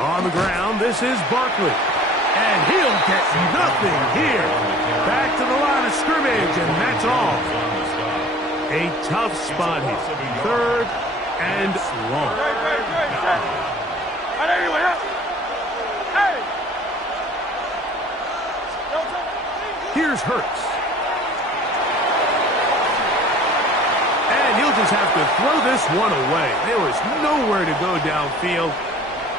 On the ground, this is Barkley. And he'll get nothing here. Back to the line of scrimmage, and that's all. A tough spot here. 3rd and long. Here's Hurts. And he'll just have to throw this one away. There was nowhere to go downfield.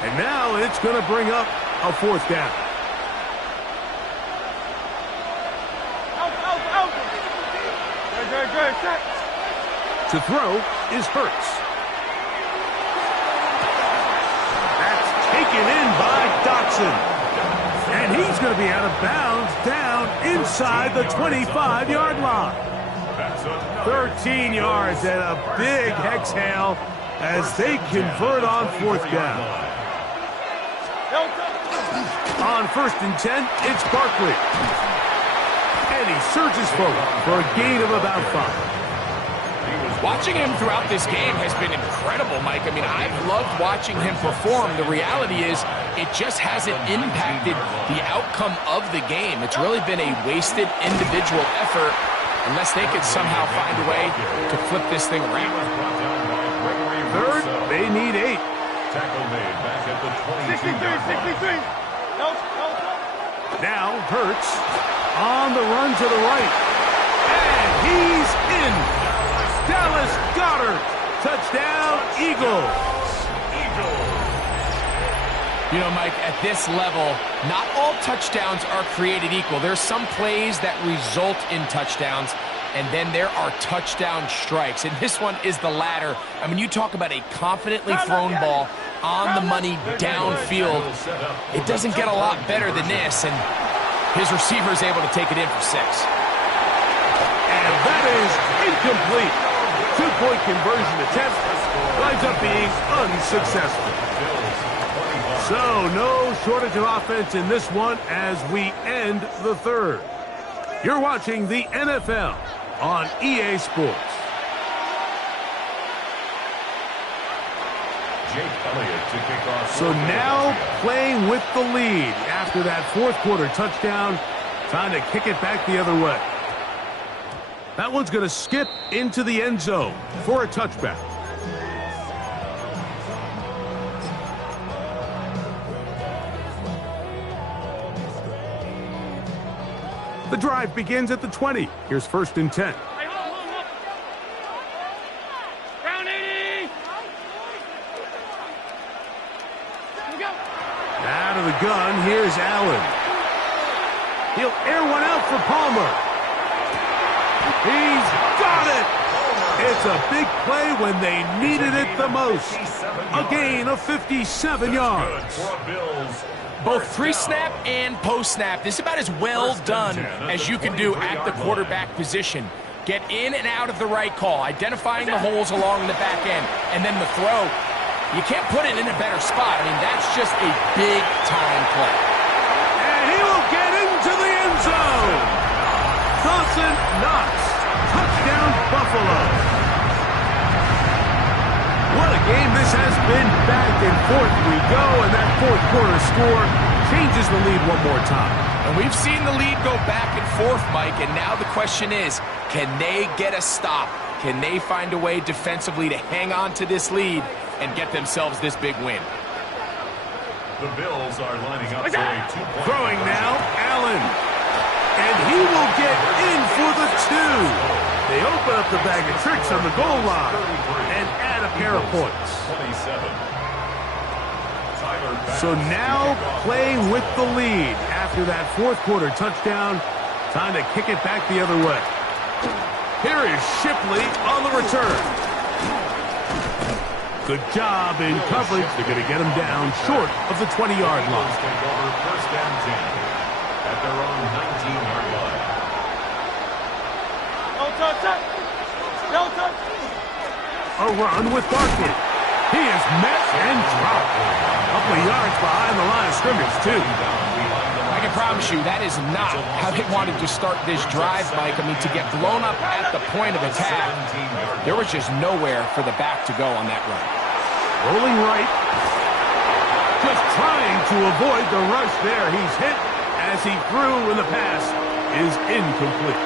And now it's going to bring up a 4th down. To throw is Hurts. That's taken in by Dotson. And he's going to be out of bounds down inside the 25-yard line. 13 yards and a big exhale as they convert on 4th down. On 1st and 10, it's Barkley. And he surges forward for a gain of about 5. Watching him throughout this game has been incredible, Mike. I mean, I've loved watching him perform. The reality is it just hasn't impacted the outcome of the game. It's really been a wasted individual effort unless they could somehow find a way to flip this thing around. 3rd, they need 8. Tackle made back at the 22-yard line. Now Hurts on the run to the right. And he's in. Dallas Goedert. Touchdown, Eagles. You know, Mike, at this level, not all touchdowns are created equal. There's some plays that result in touchdowns, and then there are touchdown strikes. And this one is the latter. I mean, you talk about a confidently thrown ball on the money downfield. It doesn't get a lot better than this, and his receiver is able to take it in for 6. And that is incomplete. 2-point conversion attempt winds up being unsuccessful. So no shortage of offense in this one as we end the 3rd. You're watching the NFL on EA Sports. So now playing with the lead after that 4th quarter touchdown, trying to kick it back the other way. That one's going to skip into the end zone for a touchback. The drive begins at the 20. Here's 1st and 10. Out of the gun, here's Allen. He'll air one out for Palmer. He's got it! It's a big play when they needed it the most. A gain of 57 yards. Both pre-snap and post-snap, this is about as well done as you can do at the quarterback position. Get in and out of the right call, identifying the holes along the back end, and then the throw. You can't put it in a better spot. I mean, that's just a big-time play. And he will get into the end zone. Dawson Knox. Touchdown, Buffalo. What a game this has been. Back and forth we go, and that fourth quarter score changes the lead one more time. And we've seen the lead go back and forth, Mike, and now the question is, can they get a stop? Can they find a way defensively to hang on to this lead and get themselves this big win? The Bills are lining up for a two-point. Throwing now, Allen. And he will get in for the two. They open up the bag of tricks on the goal line and add a pair of points. 27. So now playing with the lead after that fourth quarter touchdown. Time to kick it back the other way. Here is Shipley on the return. Good job in coverage. They're going to get him down short of the 20-yard line. First and 10 at their own 19-yard line. A run with Barkley. He is met and dropped. A couple of yards behind the line of scrimmage, too. I can promise you that is not how they wanted to start this drive, Mike. I mean, to get blown up at the point of attack, there was just nowhere for the back to go on that run. Rolling right. Just trying to avoid the rush there. He's hit as he threw, and the pass is incomplete.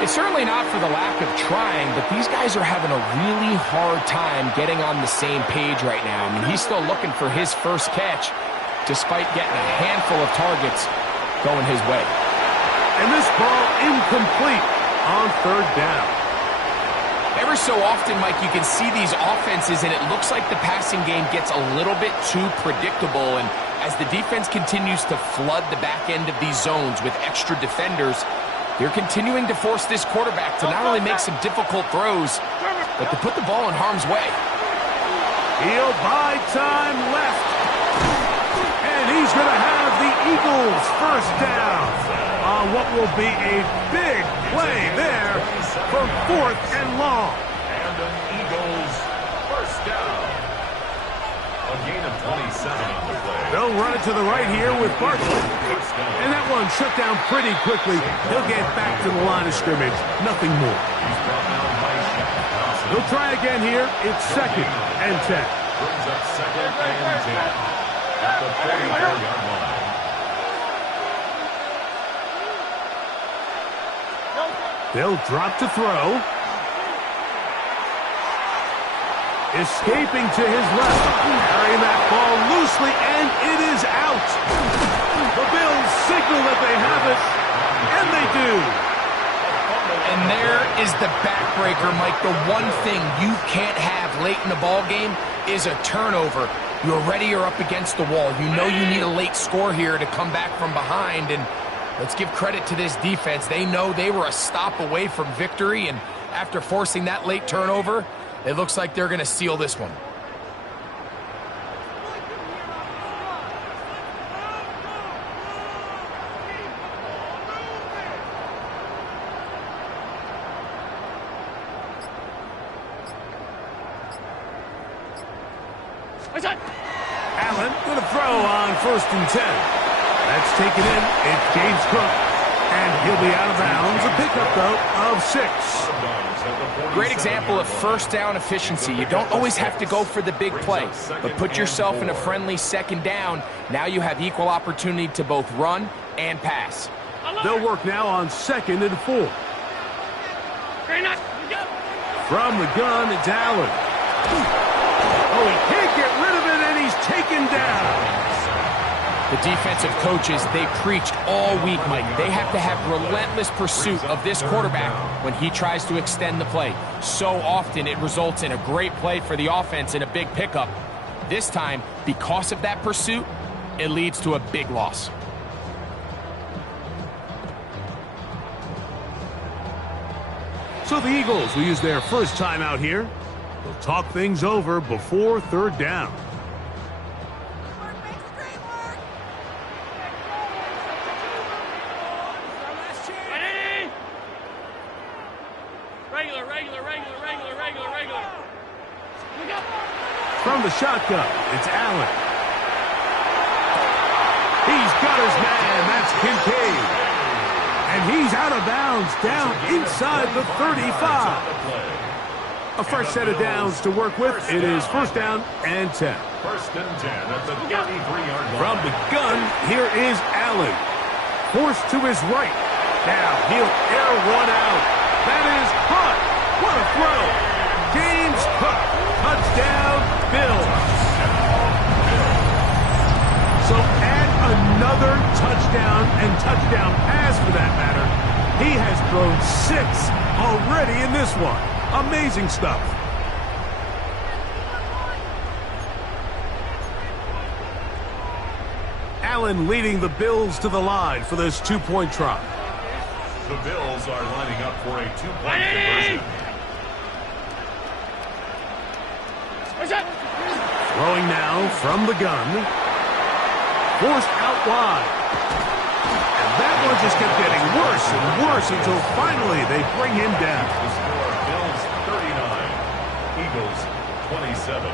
It's certainly not for the lack of trying, but these guys are having a really hard time getting on the same page right now. I mean, he's still looking for his first catch, despite getting a handful of targets going his way. And this ball incomplete on third down. Ever so often, Mike, you can see these offenses, and it looks like the passing game gets a little bit too predictable. And as the defense continues to flood the back end of these zones with extra defenders, they're continuing to force this quarterback to not only make some difficult throws, but to put the ball in harm's way. He'll buy time left. And he's going to have the Eagles first down on what will be a big play there for fourth and long. And an Eagles first down. A gain of 27 on the play. They'll run it to the right here with Barkley. And that one shut down pretty quickly. He'll get back to the line of scrimmage. Nothing more. He'll try again here. It's second and 10. Brings up second and 10 at the 44-yard line. They'll drop to throw. Escaping to his left. Carrying that ball loosely, and it is out. The Bills signal that they have it, and they do. And there is the backbreaker, Mike. The one thing you can't have late in the ball game is a turnover. You're ready, you're up against the wall. You know you need a late score here to come back from behind, and let's give credit to this defense. They know they were a stop away from victory, and after forcing that late turnover, it looks like they're going to seal this one. Allen with a throw on first and 10. That's taken in. It's James Cook. And he'll be out of bounds. A pickup, though, of 6. Great example of first down efficiency. You don't always have to go for the big play, but put yourself in a friendly second down. Now you have equal opportunity to both run and pass. They'll work now on second and 4. From the gun, it's Allen. Oh, he can't get rid of it, and he's taken down. The defensive coaches, they preached all week, Mike. They have to have relentless pursuit of this quarterback when he tries to extend the play. So often it results in a great play for the offense and a big pickup. This time, because of that pursuit, it leads to a big loss. So the Eagles will use their first time out here. They'll talk things over before third down. From the shotgun, it's Allen. He's got his man. That's Kincaid. And he's out of bounds down inside the 35. A fresh set of downs to work with. It is first down and 10. First and 10 at the 33-yard line. From the gun, here is Allen. Forced to his right. Now he'll air one out. That is caught. What a throw. James Cook. Touchdown, Bills. So add another touchdown and touchdown pass for that matter. He has thrown 6 already in this one. Amazing stuff. Allen leading the Bills to the line for this 2-point try. The Bills are lining up for a 2-point conversion. Throwing now from the gun. Forced out wide. And that one just kept getting worse and worse until finally they bring him down. The score, Bills 39, Eagles 27.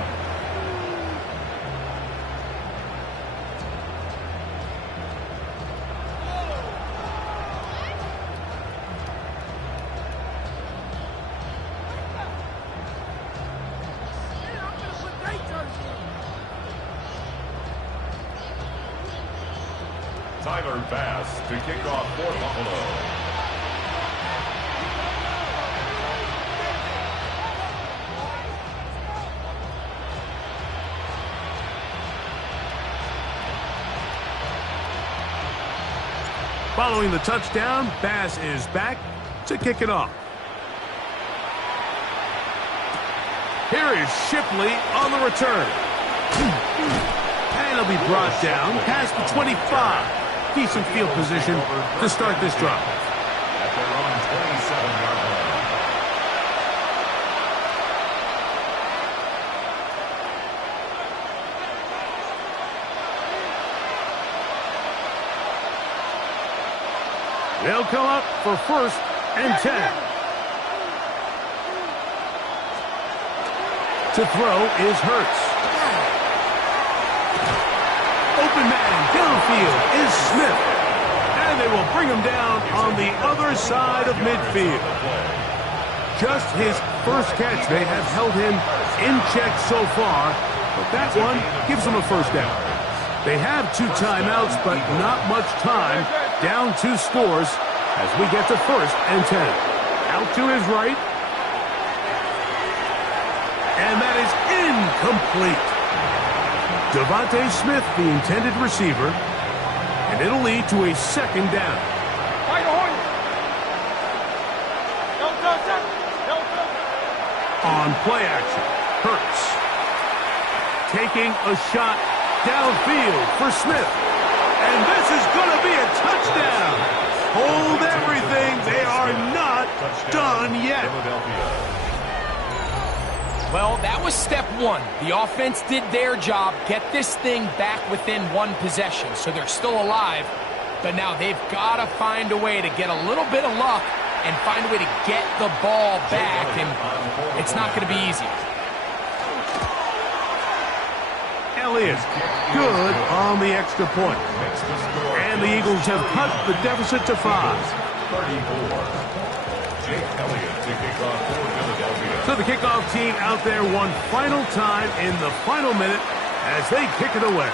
Tyler Bass to kick off for Buffalo. Following the touchdown, Bass is back to kick it off. Here is Shipley on the return. And he'll be brought down past the 25. Decent field position to start this drive. At their own 27-yard line. They'll come up for first and 10. To throw is Hurts. Open man downfield is Smith. And they will bring him down on the other side of midfield. Just his first catch. They have held him in check so far, but that one gives them a first down. They have 2 timeouts, but not much time. Down 2 scores as we get to first and 10. Out to his right. And that is incomplete. Devontae Smith, the intended receiver, and it'll lead to a second down. On play action, Hurts taking a shot downfield for Smith. And this is going to be a touchdown. Hold everything. They are not done yet. Well, that was step 1. The offense did their job, get this thing back within 1 possession, so they're still alive. But now they've got to find a way to get a little bit of luck and find a way to get the ball back, and it's not going to be easy. Elliott, good on the extra point. And the Eagles have cut the deficit to 5. 34. Jake Elliott to kick off for Philadelphia. So the kickoff team out there one final time in the final minute as they kick it away.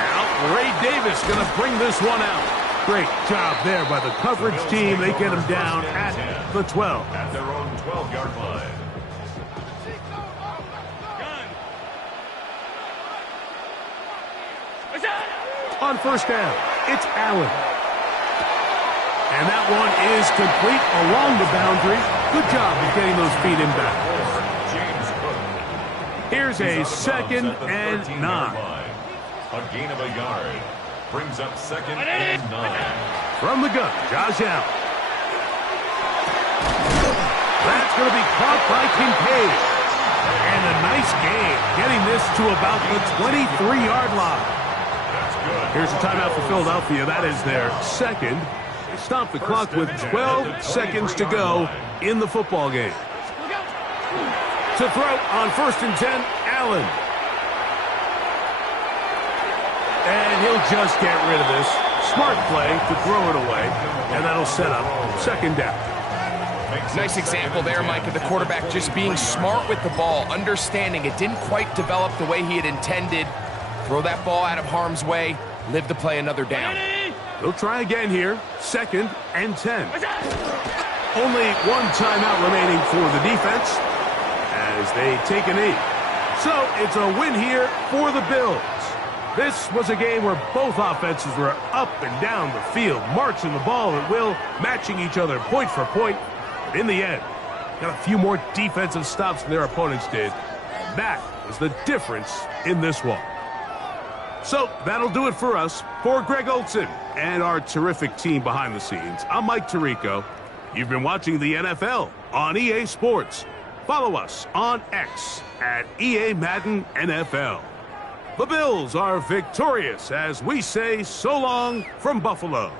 Now Ray Davis going to bring this one out. Great job there by the coverage team. They get him down at the 12. At their own 12-yard line. On first down, it's Allen. And that one is complete along the boundary. Good job of getting those feet in back. Here's a second and 9. A gain of a yard. Brings up second and 9. From the gun, Josh Allen. That's going to be caught by Kincaid. And a nice gain, getting this to about the 23-yard line. Here's a timeout for Philadelphia. That is their second. They stop the clock with 12 seconds to go in the football game. To throw on first and 10, Allen. And he'll just get rid of this. Smart play to throw it away. And that'll set up second down. Nice example there, Mike, of the quarterback just being smart with the ball, understanding it didn't quite develop the way he had intended. Throw that ball out of harm's way, live to play another down. They'll try again here, 2nd and 10. Only one timeout remaining for the defense as they take a knee. So it's a win here for the Bills. This was a game where both offenses were up and down the field, marching the ball at will, matching each other point for point. But in the end, got a few more defensive stops than their opponents did. And that was the difference in this one. So that'll do it for us. For Greg Olson and our terrific team behind the scenes, I'm Mike Tirico. You've been watching the NFL on EA Sports. Follow us on X at EA Madden NFL. The Bills are victorious as we say so long from Buffalo.